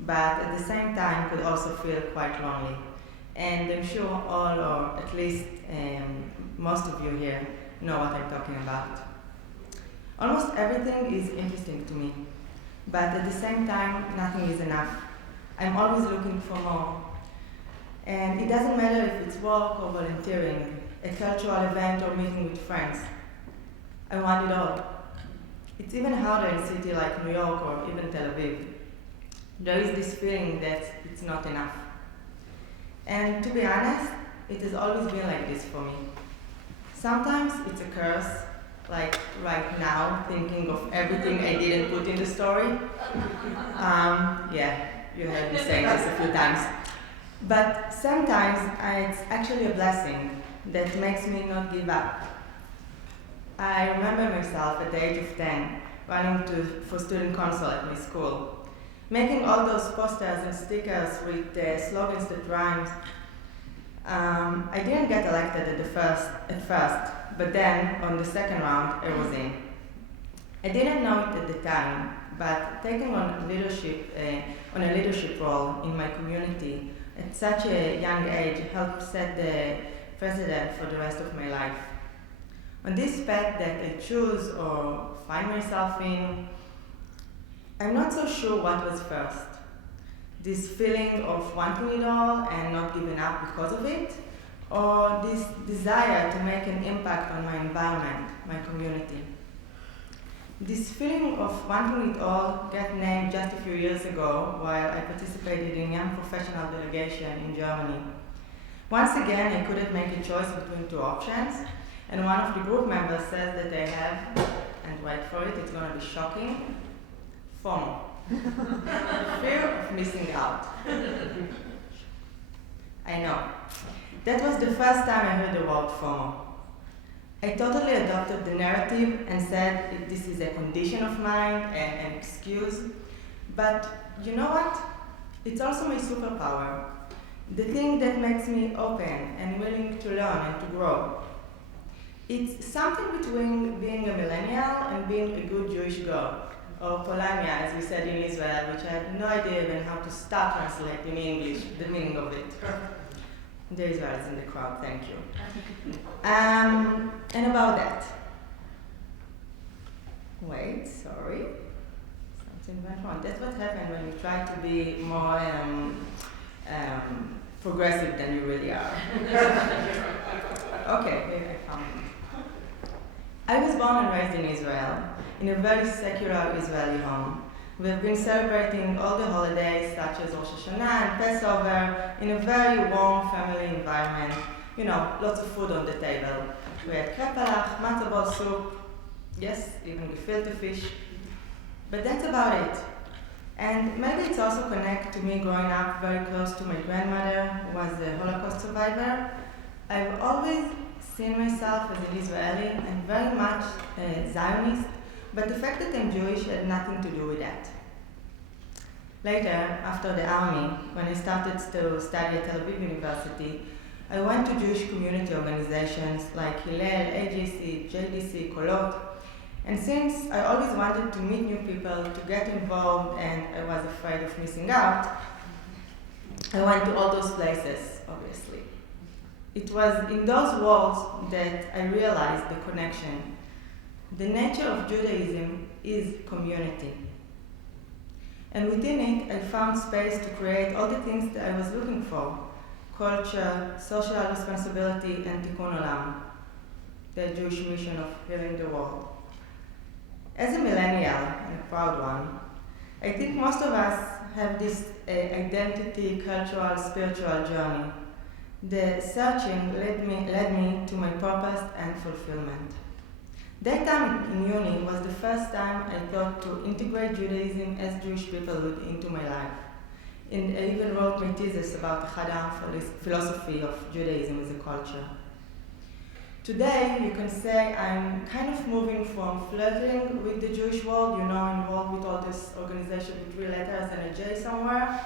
but at the same time could also feel quite lonely. And I'm sure all, or at least most of you here, know what I'm talking about. Almost everything is interesting to me, but at the same time, nothing is enough. I'm always looking for more. And it doesn't matter if it's work or volunteering, a cultural event or meeting with friends. I want it all. It's even harder in a city like New York or even Tel Aviv. There is this feeling that it's not enough. And to be honest, it has always been like this for me. Sometimes it's a curse, like right now, thinking of everything I didn't put in the story. Yeah, you heard me saying this a few times. But sometimes it's actually a blessing that makes me not give up. I remember myself at the age of 10 running for student council at my school, making all those posters and stickers with slogans that rhymed. I didn't get elected at first, but then on the second round I was in. I didn't know it at the time, but taking on a leadership role in my community at such a young age helped set the precedent for the rest of my life. On this path that I choose or find myself in, I'm not so sure what was first. This feeling of wanting it all and not giving up because of it, or this desire to make an impact on my environment, my community. This feeling of wanting it all got named just a few years ago while I participated in a young professional delegation in Germany. Once again, I couldn't make a choice between two options, and one of the group members says that they have, and wait for it, it's going to be shocking, FOMO. Fear of missing out. I know. That was the first time I heard the word FOMO. I totally adopted the narrative and said this is a condition of mine and an excuse. But you know what? It's also my superpower. The thing that makes me open and willing to learn and to grow. It's something between being a millennial and being a good Jewish girl, or Polania, as we said in Israel, which I had no idea even how to start translating in English, the meaning of it. The Israelis in the crowd, thank you. And about that. Wait, sorry. Something went wrong. That's what happened when you try to be more progressive than you really are. Okay, maybe I found it. I was born and raised in Israel, in a very secular Israeli home. We have been celebrating all the holidays, such as Rosh Hashanah and Passover, in a very warm family environment. You know, lots of food on the table. We had krepelach, matzo ball soup, yes, even gefilte fish. But that's about it. And maybe it's also connected to me growing up very close to my grandmother, who was a Holocaust survivor. I've always seen myself as an Israeli and very much a Zionist, but the fact that I'm Jewish had nothing to do with that. Later, after the army, when I started to study at Tel Aviv University, I went to Jewish community organizations like Hillel, AGC, JDC, Kolot, and since I always wanted to meet new people, to get involved, and I was afraid of missing out, I went to all those places, obviously. It was in those walls that I realized the connection. The nature of Judaism is community. And within it, I found space to create all the things that I was looking for: culture, social responsibility, and tikkun olam, the Jewish mission of healing the world. As a millennial, and a proud one, I think most of us have this identity, cultural, spiritual journey. The searching led me to my purpose and fulfillment. That time in uni was the first time I thought to integrate Judaism as Jewish people would into my life. And I even wrote my thesis about the Hadam philosophy of Judaism as a culture. Today, you can say I'm kind of moving from flirting with the Jewish world, involved with all this organization with 3 letters and a J somewhere,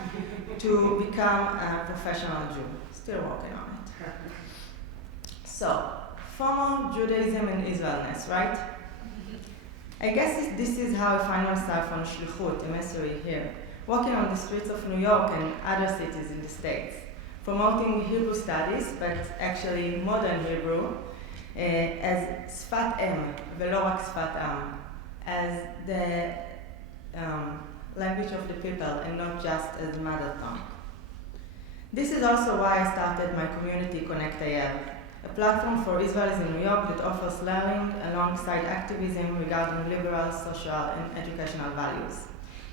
to become a professional Jew. Still working on it. So, FOMO, Judaism, and Israelness, right? I guess this is how I find myself on shlichut, emissary here, walking on the streets of New York and other cities in the States, promoting Hebrew studies, but actually modern Hebrew, as sfat em, ולא רק sfat am, as the language of the people and not just as mother tongue. This is also why I started my community Connect AL, a platform for Israelis in New York that offers learning alongside activism regarding liberal, social, and educational values.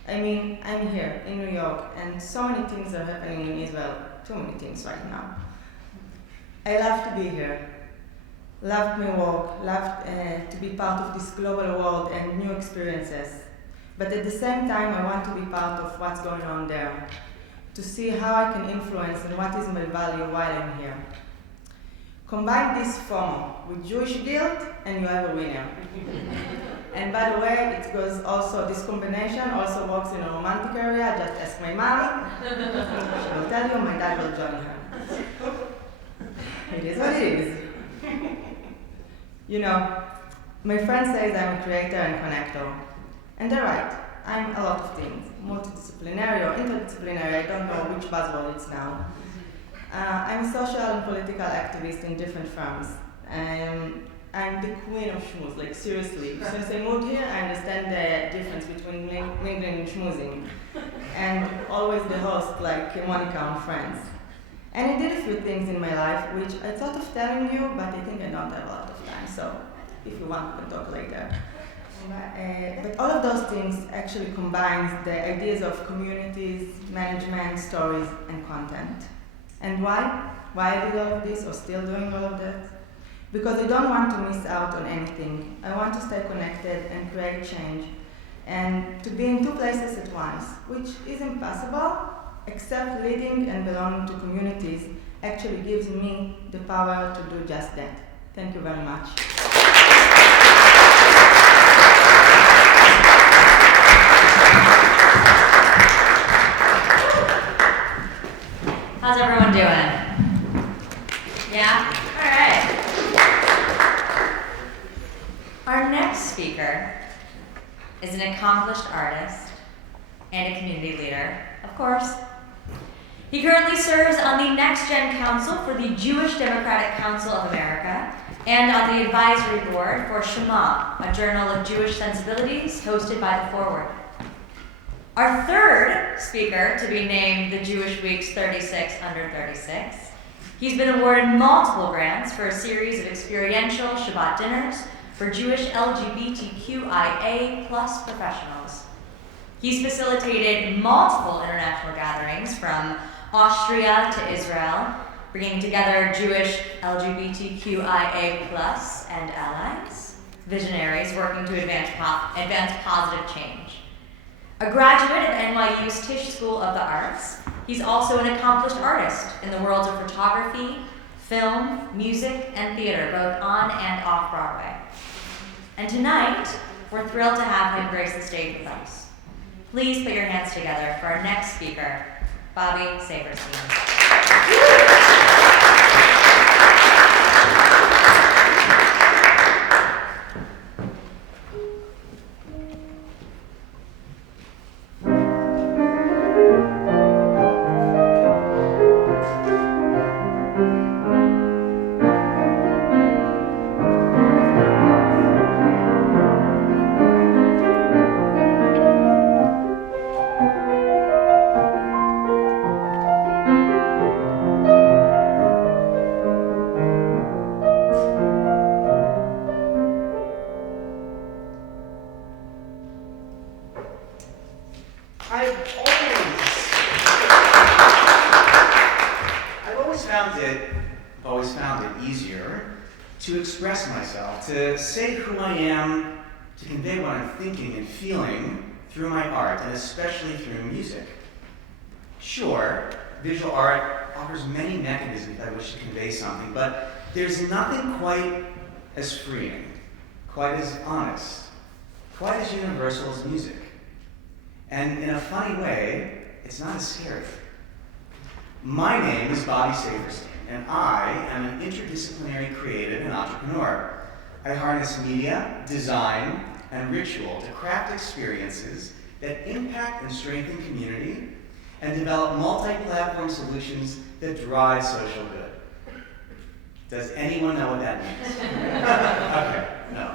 I mean, I'm here in New York, and so many things are happening in Israel, too many things right now. I love to be here, loved my work, loved to be part of this global world and new experiences. But at the same time, I want to be part of what's going on there, to see how I can influence and what is my value while I'm here. Combine this FOMO with Jewish guilt and you have a winner. And by the way, it goes also, this combination also works in a romantic area. Just ask my mom. She will tell you, my dad will join her. It is what it is. You know, my friend says I'm a creator and connector. And they're right. I'm a lot of things. Multidisciplinary or interdisciplinary, I don't know which buzzword it's now. I'm a social and political activist in different firms. I'm the queen of schmooze, like seriously. Since I moved here, I understand the difference between mingling and schmoozing. And always the host, like Monica on Friends. And I did a few things in my life, which I thought of telling you, but I think I don't have a lot of time, so if you want, we can talk later. But all of those things actually combines the ideas of communities, management, stories, and content. And why? Why I did all of this, or still doing all of that? Because I don't want to miss out on anything. I want to stay connected and create change, and to be in two places at once, which is impossible, except leading and belonging to communities actually gives me the power to do just that. Thank you very much. How's everyone doing? Yeah? All right. Our next speaker is an accomplished artist and a community leader, of course. He currently serves on the Next Gen Council for the Jewish Democratic Council of America and on the advisory board for Shema, a journal of Jewish sensibilities hosted by The Forward. Our third speaker to be named the Jewish Week's 36 Under 36. He's been awarded multiple grants for a series of experiential Shabbat dinners for Jewish LGBTQIA+ professionals. He's facilitated multiple international gatherings from Austria to Israel, bringing together Jewish LGBTQIA+ and allies, visionaries working to advance positive change. A graduate of NYU's Tisch School of the Arts, he's also an accomplished artist in the worlds of photography, film, music, and theater, both on and off Broadway. And tonight, we're thrilled to have him grace the stage with us. Please put your hands together for our next speaker, Bobby Saperstein. To say who I am, to convey what I'm thinking and feeling through my art, and especially through music. Sure, visual art offers many mechanisms by which to convey something, but there's nothing quite as freeing, quite as honest, quite as universal as music. And in a funny way, it's not as scary. My name is Bobby Saperstein, and I am an interdisciplinary creative and entrepreneur. I harness media, design, and ritual to craft experiences that impact and strengthen community and develop multi-platform solutions that drive social good. Does anyone know what that means? Okay, no.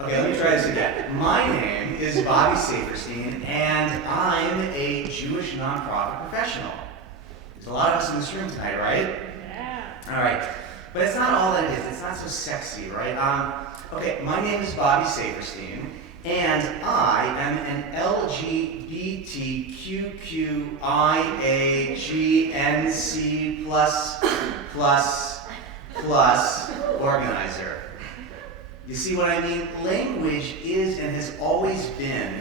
Okay, let me try this again. My name is Bobby Saferstein, and I'm a Jewish nonprofit professional. There's a lot of us in this room tonight, right? Yeah. All right, but it's not all that it is. It's not so sexy, right? Okay, my name is Bobby Saferstein, and I am an LGBTQIAGNC++ organizer. You see what I mean? Language is and has always been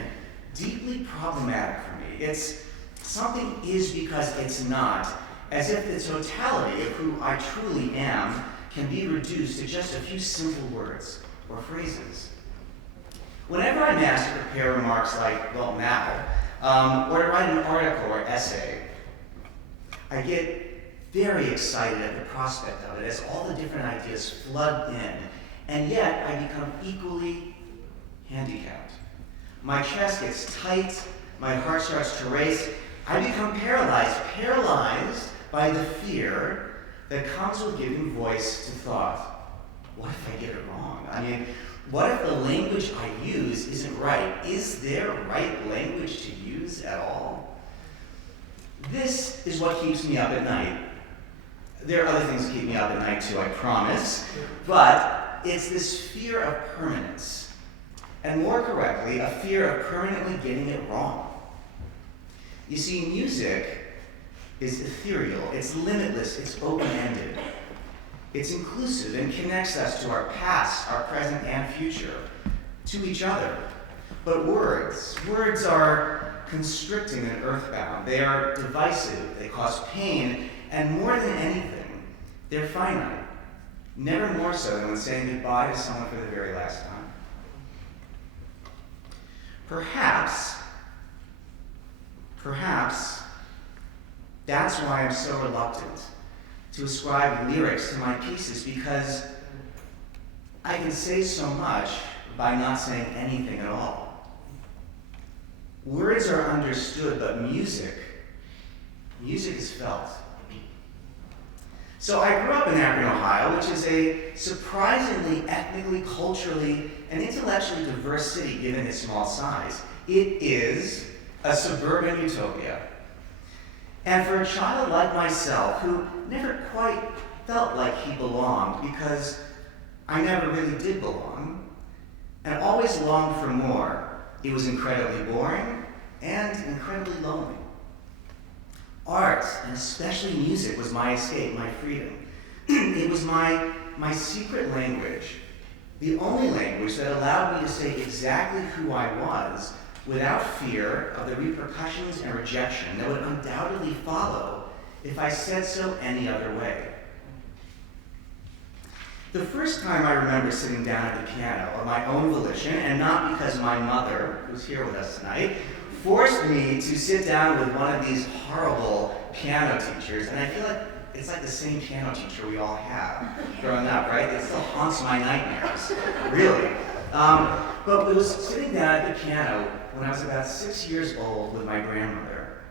deeply problematic for me. It's something is because it's not, as if the totality of who I truly am can be reduced to just a few simple words or phrases. Whenever I'm asked to prepare remarks like, well, now, or to write an article or essay, I get very excited at the prospect of it as all the different ideas flood in, and yet I become equally handicapped. My chest gets tight, my heart starts to race, I become paralyzed by the fear that comes with giving voice to thought. What if I get it wrong? I mean, what if the language I use isn't right? Is there right language to use at all? This is what keeps me up at night. There are other things that keep me up at night too, I promise. But it's this fear of permanence. And more correctly, a fear of permanently getting it wrong. You see, music is ethereal, it's limitless, it's open-ended. It's inclusive and connects us to our past, our present, and future, to each other. But words are constricting and earthbound. They are divisive, they cause pain, and more than anything, they're finite. Never more so than when saying goodbye to someone for the very last time. Perhaps that's why I'm so reluctant to ascribe lyrics to my pieces, because I can say so much by not saying anything at all. Words are understood, but music is felt. So I grew up in Akron, Ohio, which is a surprisingly ethnically, culturally, and intellectually diverse city given its small size. It is a suburban utopia. And for a child like myself, who never quite felt like he belonged, because I never really did belong, and always longed for more, it was incredibly boring and incredibly lonely. Art, and especially music, was my escape, my freedom. It was my secret language, the only language that allowed me to say exactly who I was without fear of the repercussions and rejection that would undoubtedly follow if I said so any other way. The first time I remember sitting down at the piano of my own volition, and not because my mother, who's here with us tonight, forced me to sit down with one of these horrible piano teachers, and I feel like it's like the same piano teacher we all have growing up, right? It still haunts my nightmares, really. But it was sitting down at the piano when I was about 6 years old with my grandmother.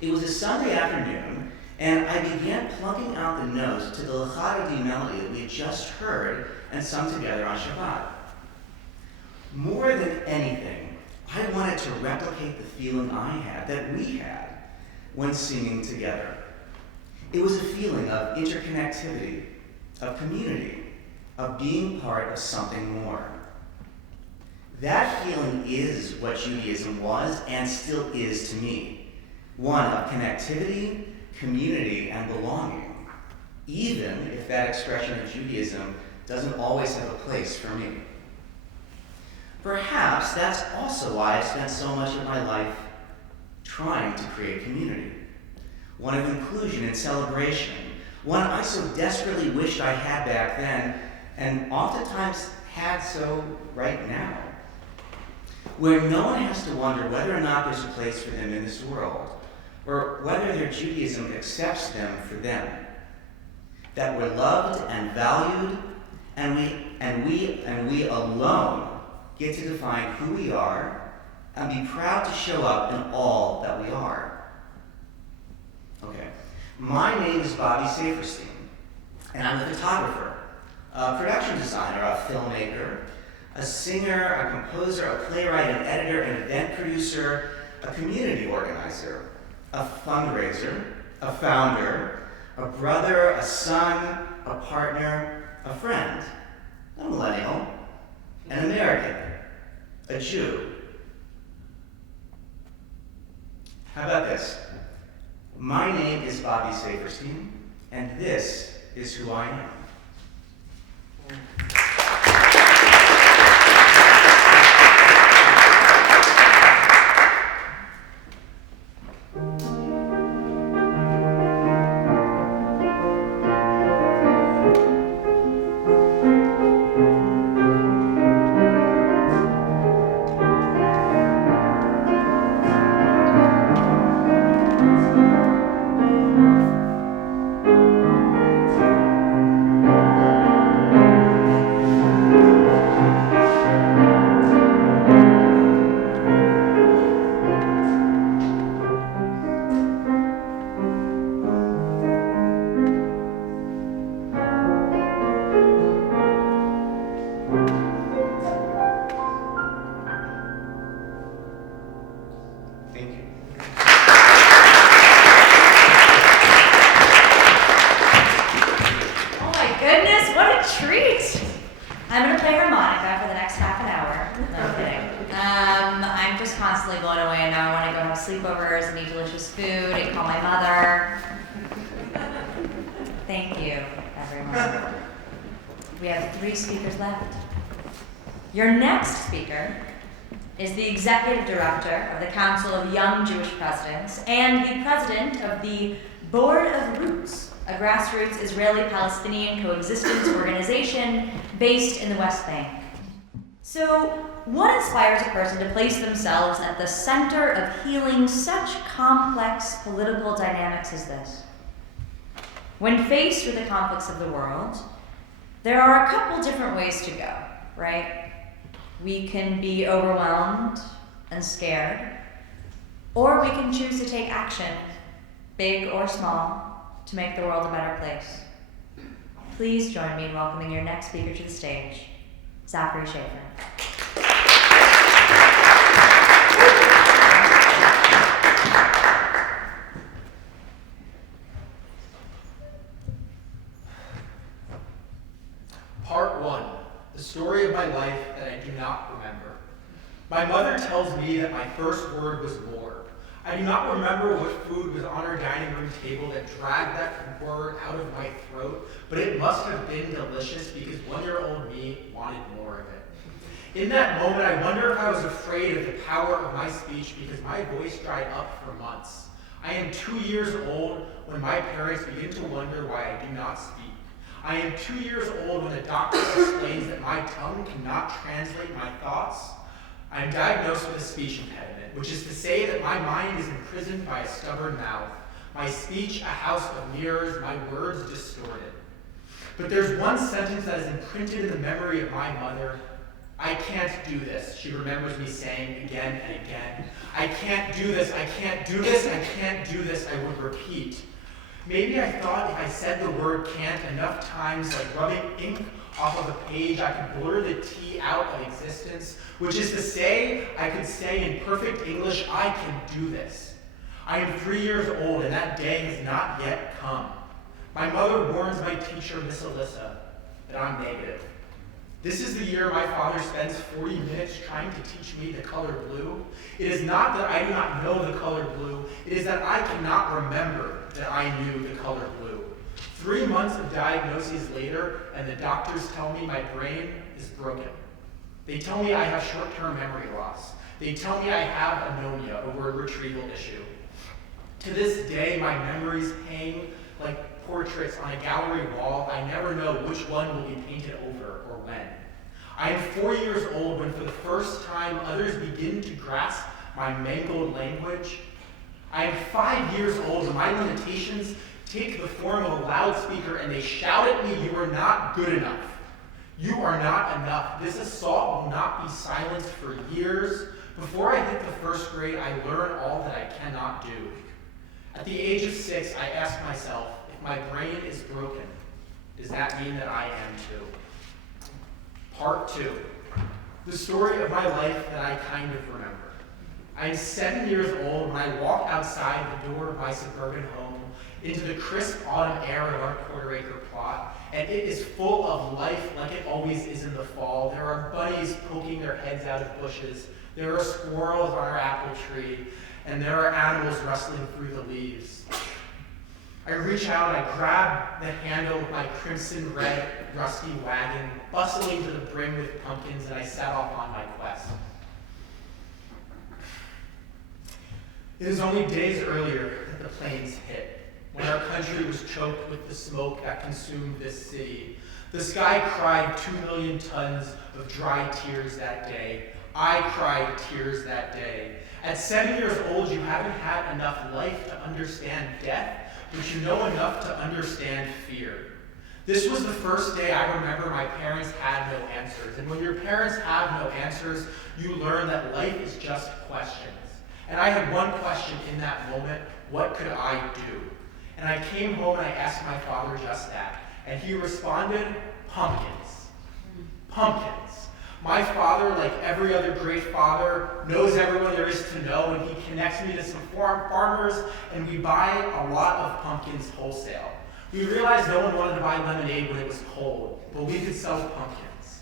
It was a Sunday afternoon, and I began plucking out the notes to the L'Chadodi melody that we had just heard and sung together on Shabbat. More than anything, I wanted to replicate the feeling I had, that we had, when singing together. It was a feeling of interconnectivity, of community, of being part of something more. That feeling is what Judaism was and still is to me. One of connectivity, community, and belonging, even if that expression of Judaism doesn't always have a place for me. Perhaps that's also why I've spent so much of my life trying to create community. One of inclusion and celebration, one I so desperately wished I had back then, and oftentimes had so right now, where no one has to wonder whether or not there's a place for them in this world, or whether their Judaism accepts them for them. That we're loved and valued, and we alone get to define who we are and be proud to show up in all that we are. Okay. My name is Bobby Saferstein, and I'm a photographer, a production designer, a filmmaker, a singer, a composer, a playwright, an editor, an event producer, a community organizer, a fundraiser, a founder, a brother, a son, a partner, a friend, a millennial, an American, a Jew. How about this? My name is Bobby Saferstein, and this is who I am. Thank you. Oh my goodness, what a treat! I'm gonna play harmonica for the next half an hour. No, I'm kidding. I'm just constantly blown away, and now I want to go have sleepovers and eat delicious food and call my mother. Thank you, everyone. We have 3 speakers left. Your next speaker is the executive director of the Council of Young Jewish Presidents and the president of the Board of Roots, a grassroots Israeli-Palestinian coexistence organization based in the West Bank. So, what inspires a person to place themselves at the center of healing such complex political dynamics as this? When faced with the conflicts of the world, there are a couple different ways to go, right? We can be overwhelmed and scared, or we can choose to take action, big or small, to make the world a better place. Please join me in welcoming your next speaker to the stage, Zachary Schaefer. Part 1, the story of my life that I do not remember. My mother tells me that my first word was war. I do not remember what food was on our dining room table that dragged that word out of my throat, but it must have been delicious because 1-year-old me wanted more of it. In that moment, I wonder if I was afraid of the power of my speech because my voice dried up for months. I am 2 years old when my parents begin to wonder why I do not speak. I am 2 years old when the doctor explains that my tongue cannot translate my thoughts. I am diagnosed with a speech impediment, which is to say that my mind is imprisoned by a stubborn mouth, my speech a house of mirrors, my words distorted. But there's one sentence that is imprinted in the memory of my mother. I can't do this, she remembers me saying again and again. I can't do this, I can't do this, I can't do this, I would repeat. Maybe I thought if I said the word can't enough times, like rubbing ink off of a page, I could blur the T out of existence, which is to say, I could say in perfect English, I can do this. I am 3 years old, and that day has not yet come. My mother warns my teacher, Miss Alyssa, that I'm negative. This is the year my father spends 40 minutes trying to teach me the color blue. It is not that I do not know the color blue, it is that I cannot remember that I knew the color blue. 3 months of diagnoses later, and the doctors tell me my brain is broken. They tell me I have short-term memory loss. They tell me I have anomia, a word retrieval issue. To this day, my memories hang like portraits on a gallery wall. I never know which one will be painted over or when. I am 4 years old when for the first time others begin to grasp my mangled language. I am 5 years old when my limitations take the form of a loudspeaker and they shout at me, "You are not good enough. You are not enough. This assault will not be silenced for years. Before I hit the first grade, I learned all that I cannot do. At the age of 6, I asked myself, if my brain is broken, does that mean that I am too? Part 2. The story of my life that I kind of remember. I am 7 years old when I walk outside the door of my suburban home into the crisp autumn air of our quarter-acre plot, and it is full of life like it always is in the fall. There are bunnies poking their heads out of bushes. There are squirrels on our apple tree, and there are animals rustling through the leaves. I reach out, I grab the handle of my crimson red rusty wagon, bustling to the brim with pumpkins, and I set off on my quest. It is only days earlier that the planes hit, when our country was choked with the smoke that consumed this city. The sky cried 2 million tons of dry tears that day. I cried tears that day. At 7 years old, you haven't had enough life to understand death, but you know enough to understand fear. This was the first day I remember my parents had no answers. And when your parents have no answers, you learn that life is just questions. And I had one question in that moment: what could I do? And I came home and I asked my father just that. And he responded, pumpkins. Pumpkins. My father, like every other great father, knows everyone there is to know, and he connects me to some farmers, and we buy a lot of pumpkins wholesale. We realized no one wanted to buy lemonade when it was cold, but we could sell pumpkins.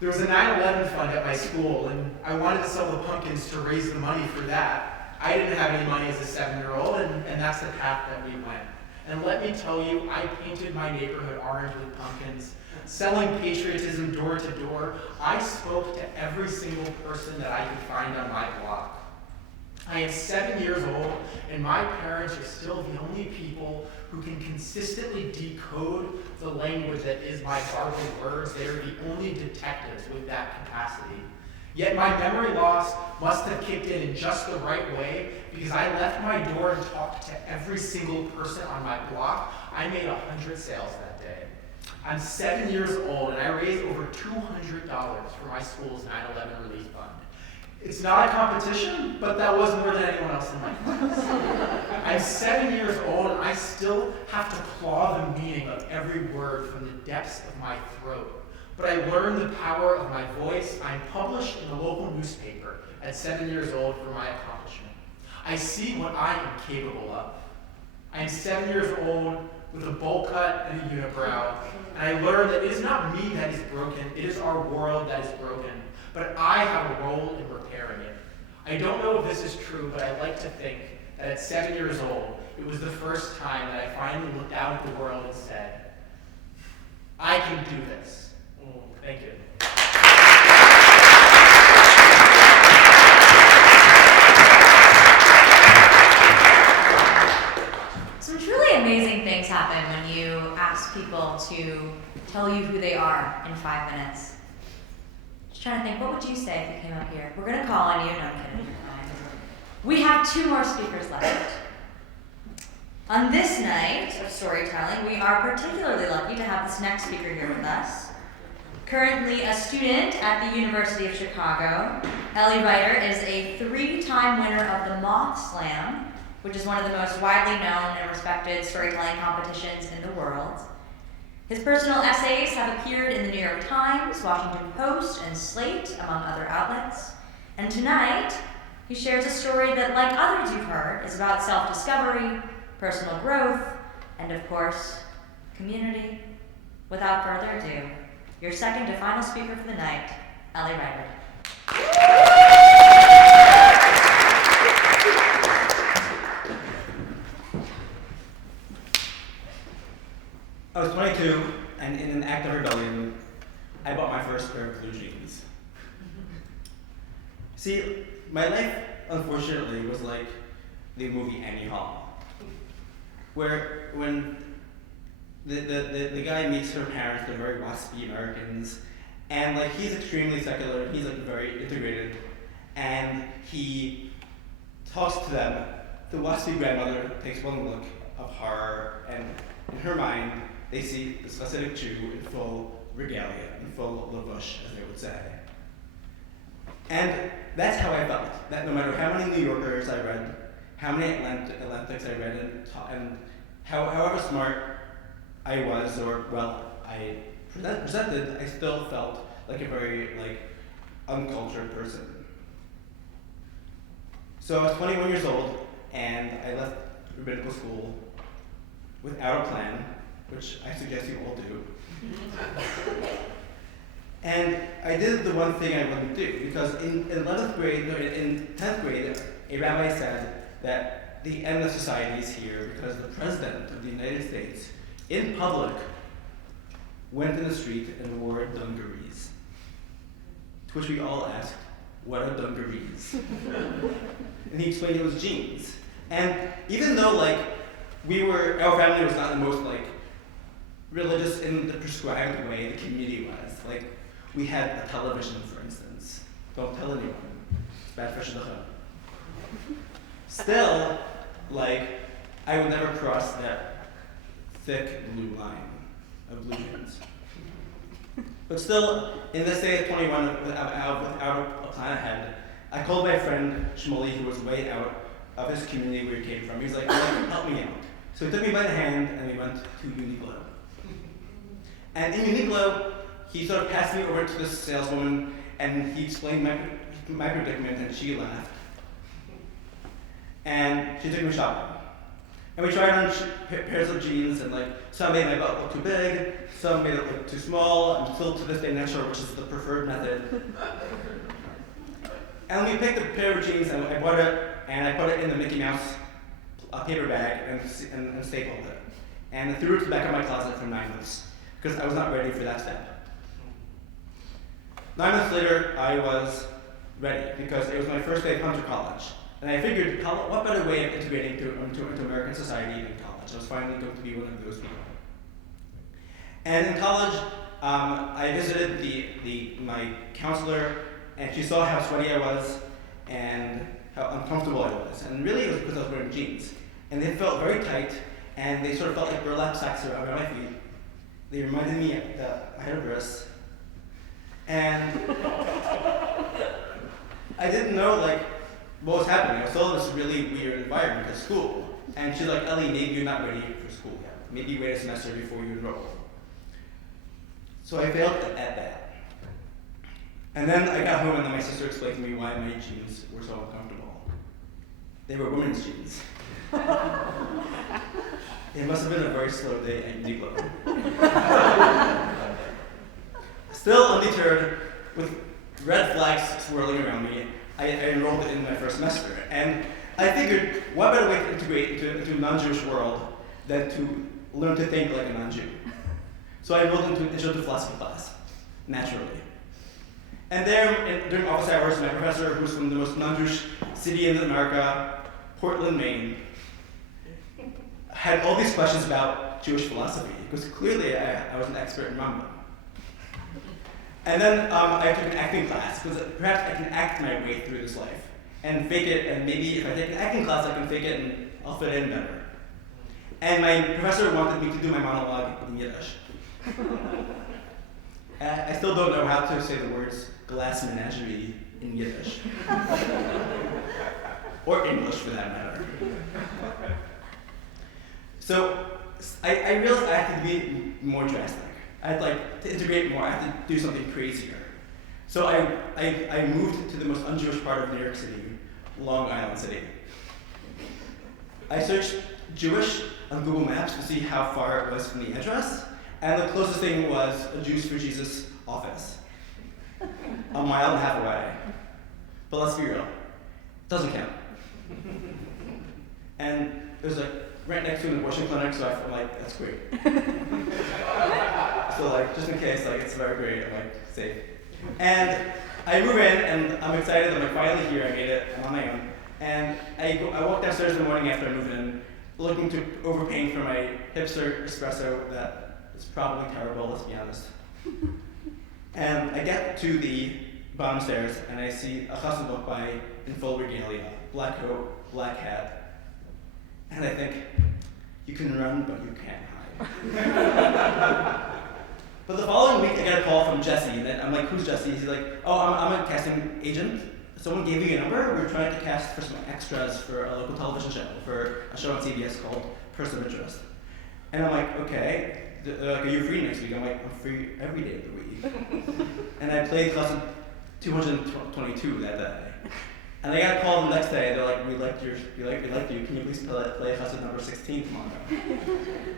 There was a 9/11 fund at my school, and I wanted to sell the pumpkins to raise the money for that. I didn't have any money as a 7-year-old, and that's the path that we went. And let me tell you, I painted my neighborhood orange with pumpkins. Selling patriotism door to door, I spoke to every single person that I could find on my block. I am 7 years old, and my parents are still the only people who can consistently decode the language that is my garbled words. They are the only detectives with that capacity. Yet my memory loss must have kicked in just the right way, because I left my door and talked to every single person on my block. I made 100 sales that day. I'm 7 years old, and I raised over $200 for my school's 9/11 relief fund. It's not a competition, but that was more than anyone else in my class. I'm 7 years old, and I still have to claw the meaning of every word from the depths of my throat. But I learned the power of my voice. I'm published in the local newspaper at 7 years old for my accomplishment. I see what I am capable of. I am 7 years old with a bowl cut and a unibrow, and I learned that it is not me that is broken, it is our world that is broken. But I have a role in repairing it. I don't know if this is true, but I like to think that at 7 years old, it was the first time that I finally looked out at the world and said, I can do this. Thank you. Some truly amazing things happen when you ask people to tell you who they are in 5 minutes. Just trying to think, what would you say if you came up here? We're going to call on you. No, I'm kidding. You're fine. We have 2 more speakers left. On this night of storytelling, we are particularly lucky to have this next speaker here with us. Currently a student at the University of Chicago, Ellie Reiter is a 3-time winner of the Moth Slam, which is one of the most widely known and respected storytelling competitions in the world. His personal essays have appeared in the New York Times, Washington Post, and Slate, among other outlets. And tonight, he shares a story that, like others you've heard, is about self-discovery, personal growth, and of course, community. Without further ado, your second to final speaker for the night, Ellie Reiter. I was 22, and in an act of rebellion, I bought my first pair of blue jeans. See, my life, unfortunately, was like the movie Annie Hall, where when the guy meets her parents, they're very waspy Americans, and like he's extremely secular, he's like very integrated, and he talks to them. The waspy grandmother takes one look of her, and in her mind, they see this Hasidic Jew in full regalia, in full lavush, as they would say. And that's how I felt, that no matter how many New Yorkers I read, how many Atlantics I read, and however smart I was, or well, I presented, I still felt like a very uncultured person. So I was 21 years old, and I left rabbinical school without a plan, which I suggest you all do. And I did the one thing I wouldn't do, because in 11th grade, in 10th grade, a rabbi said that the end of society is here because the President of the United States, in public, went in the street and wore dungarees. To which we all asked, what are dungarees? And he explained it was jeans. And even though our family was not the most religious in the prescribed way the community was. We had a television, for instance. Don't tell anyone. It's bad for shidduchim. Still, I would never cross that thick blue line of blue jeans. But still, in this day at 21, without a plan ahead, I called my friend Shmuley, who was way out of his community where he came from. He was like, help me out. So he took me by the hand and we went to Uniqlo. And in Uniqlo, he sort of passed me over to this saleswoman and he explained my predicament and she laughed. And she took me shopping. And we tried on pairs of jeans and some made my butt look too big, some made it look too small. I'm still to this day not sure which is the preferred method. And we picked a pair of jeans and I bought it and I put it in the Mickey Mouse paper bag and stapled it. And I threw it to the back of my closet for 9 months because I was not ready for that step. 9 months later, I was ready because it was my first day of Hunter College. And I figured, what better way of integrating into American society than college? I was finally going to be one of those people. And in college, I visited my counselor, and she saw how sweaty I was and how uncomfortable I was. And really, it was because I was wearing jeans. And they felt very tight, and they sort of felt like burlap sacks around my feet. They reminded me that I had a bris. And I didn't know what was happening. I was still in this really weird environment at school. And she's like, Ellie, maybe you're not ready for school yet. Maybe wait a semester before you enroll. So I failed at that. And then I got home and then my sister explained to me why my jeans were so uncomfortable. They were women's jeans. It must have been a very slow day at Uniqlo. Still undeterred, with red flags swirling around me, I enrolled in my first semester. And I figured, what better way to integrate into a non-Jewish world than to learn to think like a non-Jew? So I enrolled into an Intro to Philosophy class, naturally. And there, during office hours, my professor, who was from the most non-Jewish city in America, Portland, Maine, had all these questions about Jewish philosophy, because clearly I was an expert in Rambam. And then I took an acting class, because perhaps I can act my way through this life, and fake it, and maybe if I take an acting class, I can fake it and I'll fit in better. And my professor wanted me to do my monologue in Yiddish. I still don't know how to say the words glass menagerie in Yiddish. Or English, for that matter. So I realized I had to be more drastic. I'd like to integrate more. I had to do something crazier. So I moved to the most un-Jewish part of New York City, Long Island City. I searched Jewish on Google Maps to see how far it was from the address, and the closest thing was a Jews for Jesus office, 1.5 miles away. But let's be real, it doesn't count. And it was right next to an abortion clinic, so I'm like, that's great. So just in case, it's very great, I'm safe. And I move in, and I'm excited, I'm finally here, I made it, I'm on my own. And I walk downstairs in the morning after I move in, looking to overpaying for my hipster espresso that is probably terrible, let's be honest. And I get to the bottom stairs, and I see a chassid book by in full regalia, black coat, black hat. And I think, you can run, but you can't hide. But the following week, I get a call from Jesse, and then I'm like, who's Jesse? He's like, oh, I'm a casting agent. Someone gave me a number. We're trying to cast for some extras for a local television show, for a show on CBS called Person of Interest. And I'm like, okay. They're like, are you free next week? I'm like, I'm free every day of the week. And I played lesson 222 that day. And I got a call the next day. They're like, we liked you. Can you please play lesson number 16 tomorrow?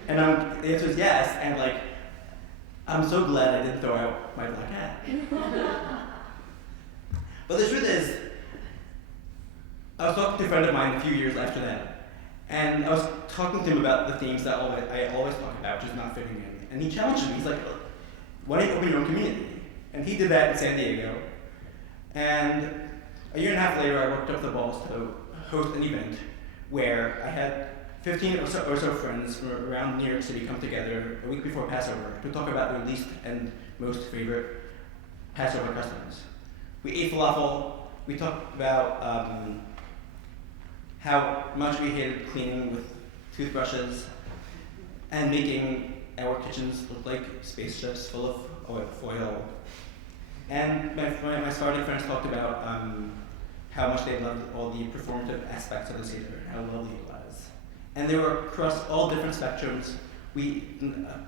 And the answer is yes. And like, I'm so glad I didn't throw out my black hat. But the truth is, I was talking to a friend of mine a few years after that, and I was talking to him about the themes that I always talk about, which is not fitting in. And he challenged me. He's like, why don't you open your own community? And he did that in San Diego. And a year and a half later, I worked up the balls to host an event where I had 15 or so friends from around New York City come together a week before Passover to talk about their least and most favorite Passover customs. We ate falafel. We talked about how much we hated cleaning with toothbrushes and making our kitchens look like spaceships full of foil. And my Sephardic friends talked about how much they loved all the performative aspects of the Seder and how lovely it was. And they were across all different spectrums.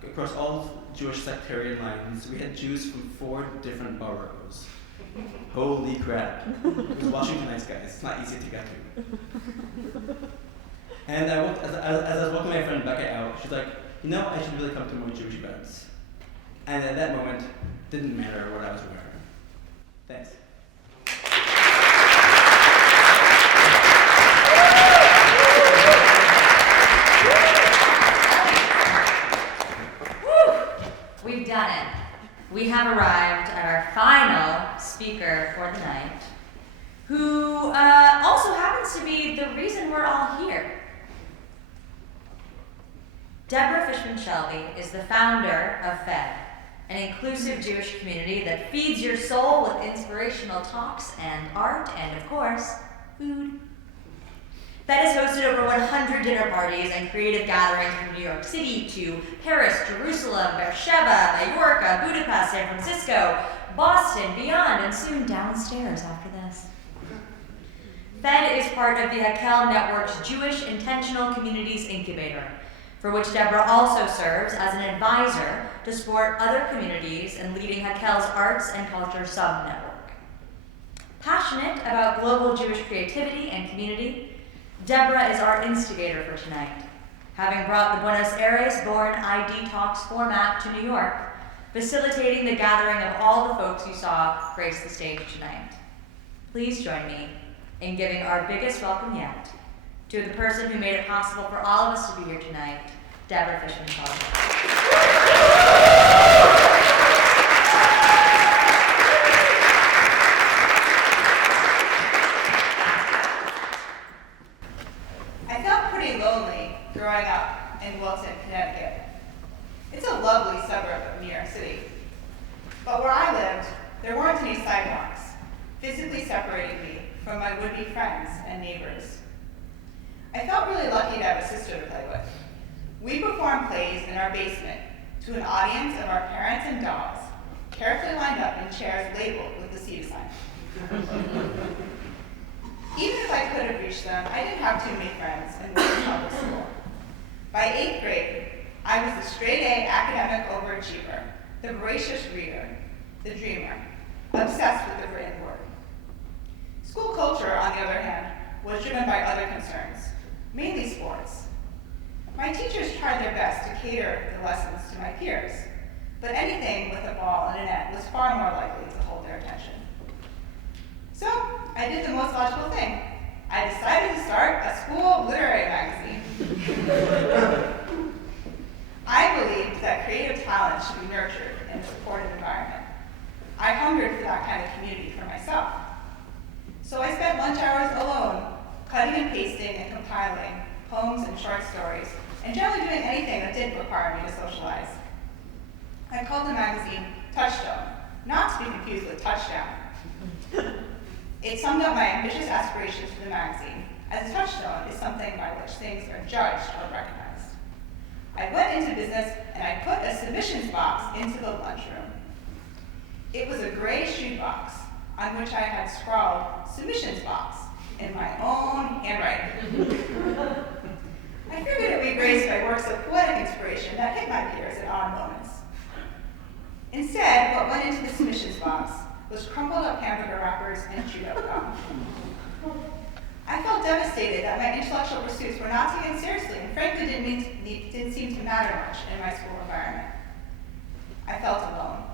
Across all Jewish sectarian lines, we had Jews from 4 different boroughs. Holy crap. It was Washingtonites, guys. It's not easy to get to. And as I was walking my friend Becca out, she's like, you know, I should really come to more Jewish events. And at that moment, it didn't matter what I was wearing. Thanks. We've done it. We have arrived at our final speaker for the night, who also happens to be the reason we're all here. Deborah Fishman Shelby is the founder of FED, an inclusive Jewish community that feeds your soul with inspirational talks and art and, of course, food. FED has hosted over 100 dinner parties and creative gatherings from New York City to Paris, Jerusalem, Beersheba, Mallorca, Budapest, San Francisco, Boston, beyond, and soon downstairs after this. FED is part of the Hakel Network's Jewish Intentional Communities Incubator, for which Deborah also serves as an advisor to support other communities in leading Hakel's Arts and Culture sub-network. Passionate about global Jewish creativity and community, Deborah is our instigator for tonight, having brought the Buenos Aires-born ID Talks format to New York, facilitating the gathering of all the folks you saw grace the stage tonight. Please join me in giving our biggest welcome yet to the person who made it possible for all of us to be here tonight, Deborah Fishman Shelby. I felt pretty lonely growing up in Wilton, Connecticut. It's a lovely suburb of New York City. But where I lived, there weren't any sidewalks, physically separating me from my would-be friends and neighbors. I felt really lucky to have a sister to play with. We performed plays in our basement to an audience of our parents and dogs, carefully lined up in chairs labeled with the seat assignment. Even if I could have reached them, I didn't have too many friends and went to public school. By 8th grade, I was the straight-A academic overachiever, the voracious reader, the dreamer, obsessed with the written word. School culture, on the other hand, was driven by other concerns, mainly sports. My teachers tried their best to cater the lessons to my peers, but anything with a ball and a net was far more likely to hold their attention. So I did the most logical thing. I decided to start a school literary magazine. I believed that creative talent should be nurtured in a supportive environment. I hungered for that kind of community for myself. So I spent lunch hours alone, cutting and pasting and compiling poems and short stories, and generally doing anything that didn't require me to socialize. I called the magazine Touchstone, not to be confused with Touchdown. It summed up my ambitious aspirations for the magazine, as a touchstone is something by which things are judged or recognized. I went into business and I put a submissions box into the lunchroom. It was a gray shoe box on which I had scrawled submissions box in my own handwriting. I figured it would be graced by works of poetic inspiration that hit my peers at odd moments. Instead, what went into the submissions box was crumpled up hamburger wrappers and chewed up gum. I felt devastated that my intellectual pursuits were not taken seriously and frankly didn't seem to matter much in my school environment. I felt alone.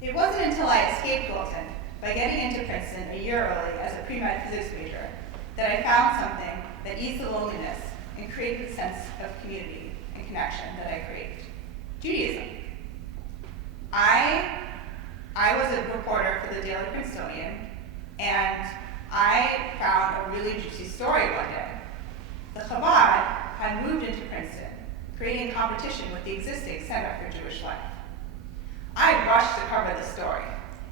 It wasn't until I escaped Wilton by getting into Princeton a year early as a pre-med physics major that I found something that eased the loneliness and created the sense of community and connection that I craved. Judaism. I was a reporter for the Daily Princetonian, and I found a really juicy story one day. The Chabad had moved into Princeton, creating competition with the existing Center for Jewish Life. I rushed to cover the story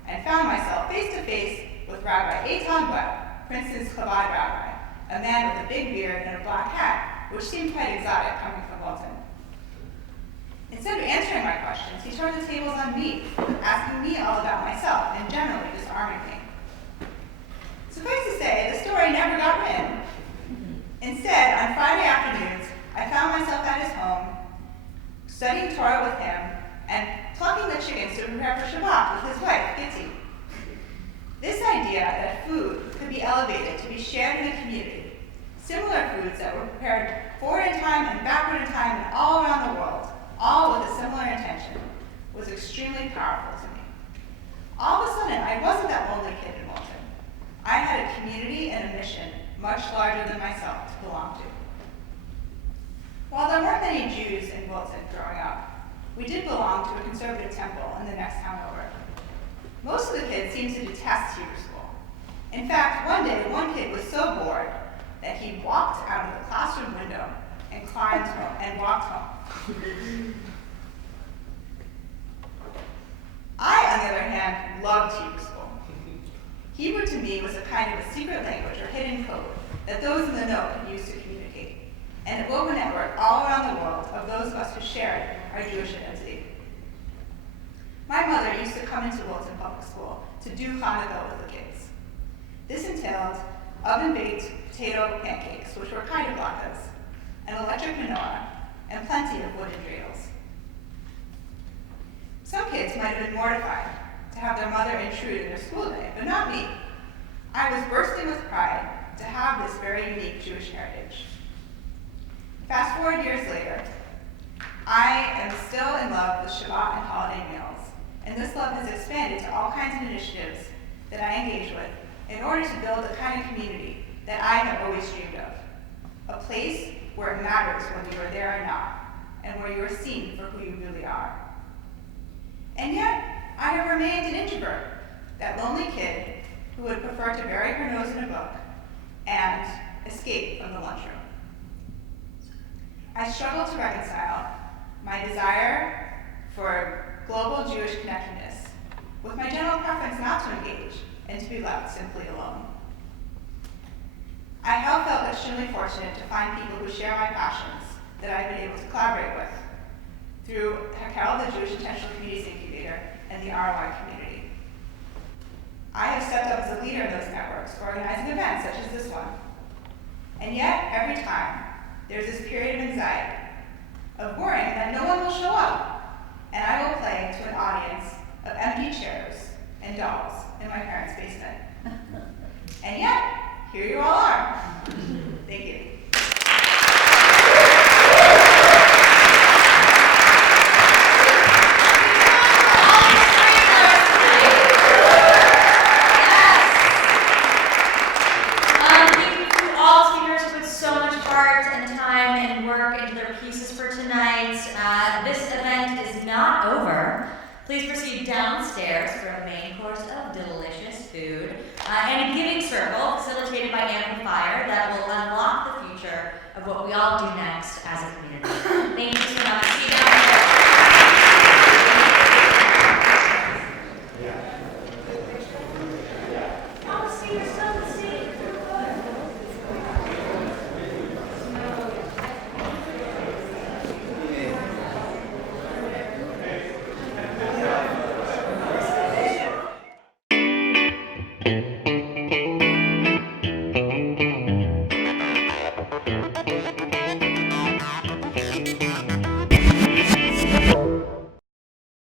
and found myself face to face with Rabbi Eitan Webb, Princeton's Chabad rabbi, a man with a big beard and a black hat, which seemed quite exotic coming from Wilton. Instead of answering my questions, he turned the tables on me, asking me all about myself and generally disarming me. Suffice to say, the story never got written. Instead, on Friday afternoons, I found myself at his home, studying Torah with him, and plucking the chickens to prepare for Shabbat with his wife, Gitzi. This idea that food could be elevated to be shared in the community, similar foods that were prepared forward in time and backward in time and all around the world, all with a similar intention, was extremely powerful to me. All of a sudden, I wasn't that lonely kid in Wilton. I had a community and a mission much larger than myself to belong to. While there weren't many Jews in Wilton growing up, we did belong to a conservative temple in the next town over. Most of the kids seemed to detest Hebrew school. In fact, one day, one kid was so bored that he walked out of the classroom window and climbed home and walked home. I, on the other hand, loved Hebrew school. Hebrew to me was a kind of a secret language or hidden code that those in the know could use to communicate, and it wove a network all around the world of those of us who shared our Jewish identity. My mother used to come into Wilton Public School to do Hanukkah with the kids. This entailed oven-baked potato pancakes, which were kind of latkes, an electric menorah, and plenty of wooden dreidels. Some kids might have been mortified to have their mother intrude in their school day, but not me. I was bursting with pride to have this very unique Jewish heritage. Fast forward years later, I am still in love with Shabbat and holiday meals, and this love has expanded to all kinds of initiatives that I engage with in order to build the kind of community that I have always dreamed of. A place where it matters whether you are there or not, and where you are seen for who you really are. And yet, I have remained an introvert, that lonely kid who would prefer to bury her nose in a book and escape from the lunchroom. I struggle to reconcile my desire for global Jewish connectedness with my general preference not to engage and to be left simply alone. I have felt extremely fortunate to find people who share my passions that I've been able to collaborate with through Hakel, the Jewish Intentional Communities Incubator, and the ROI community. I have stepped up as a leader in those networks, organizing events such as this one. And yet, every time, there's this period of anxiety, of worrying that no one will show up, and I will play to an audience of empty chairs and dolls in my parents' basement. And yet, here you all are. Thank you. Please proceed downstairs for a main course of delicious food and a giving circle facilitated by Amplifier that will unlock the future of what we all do next as a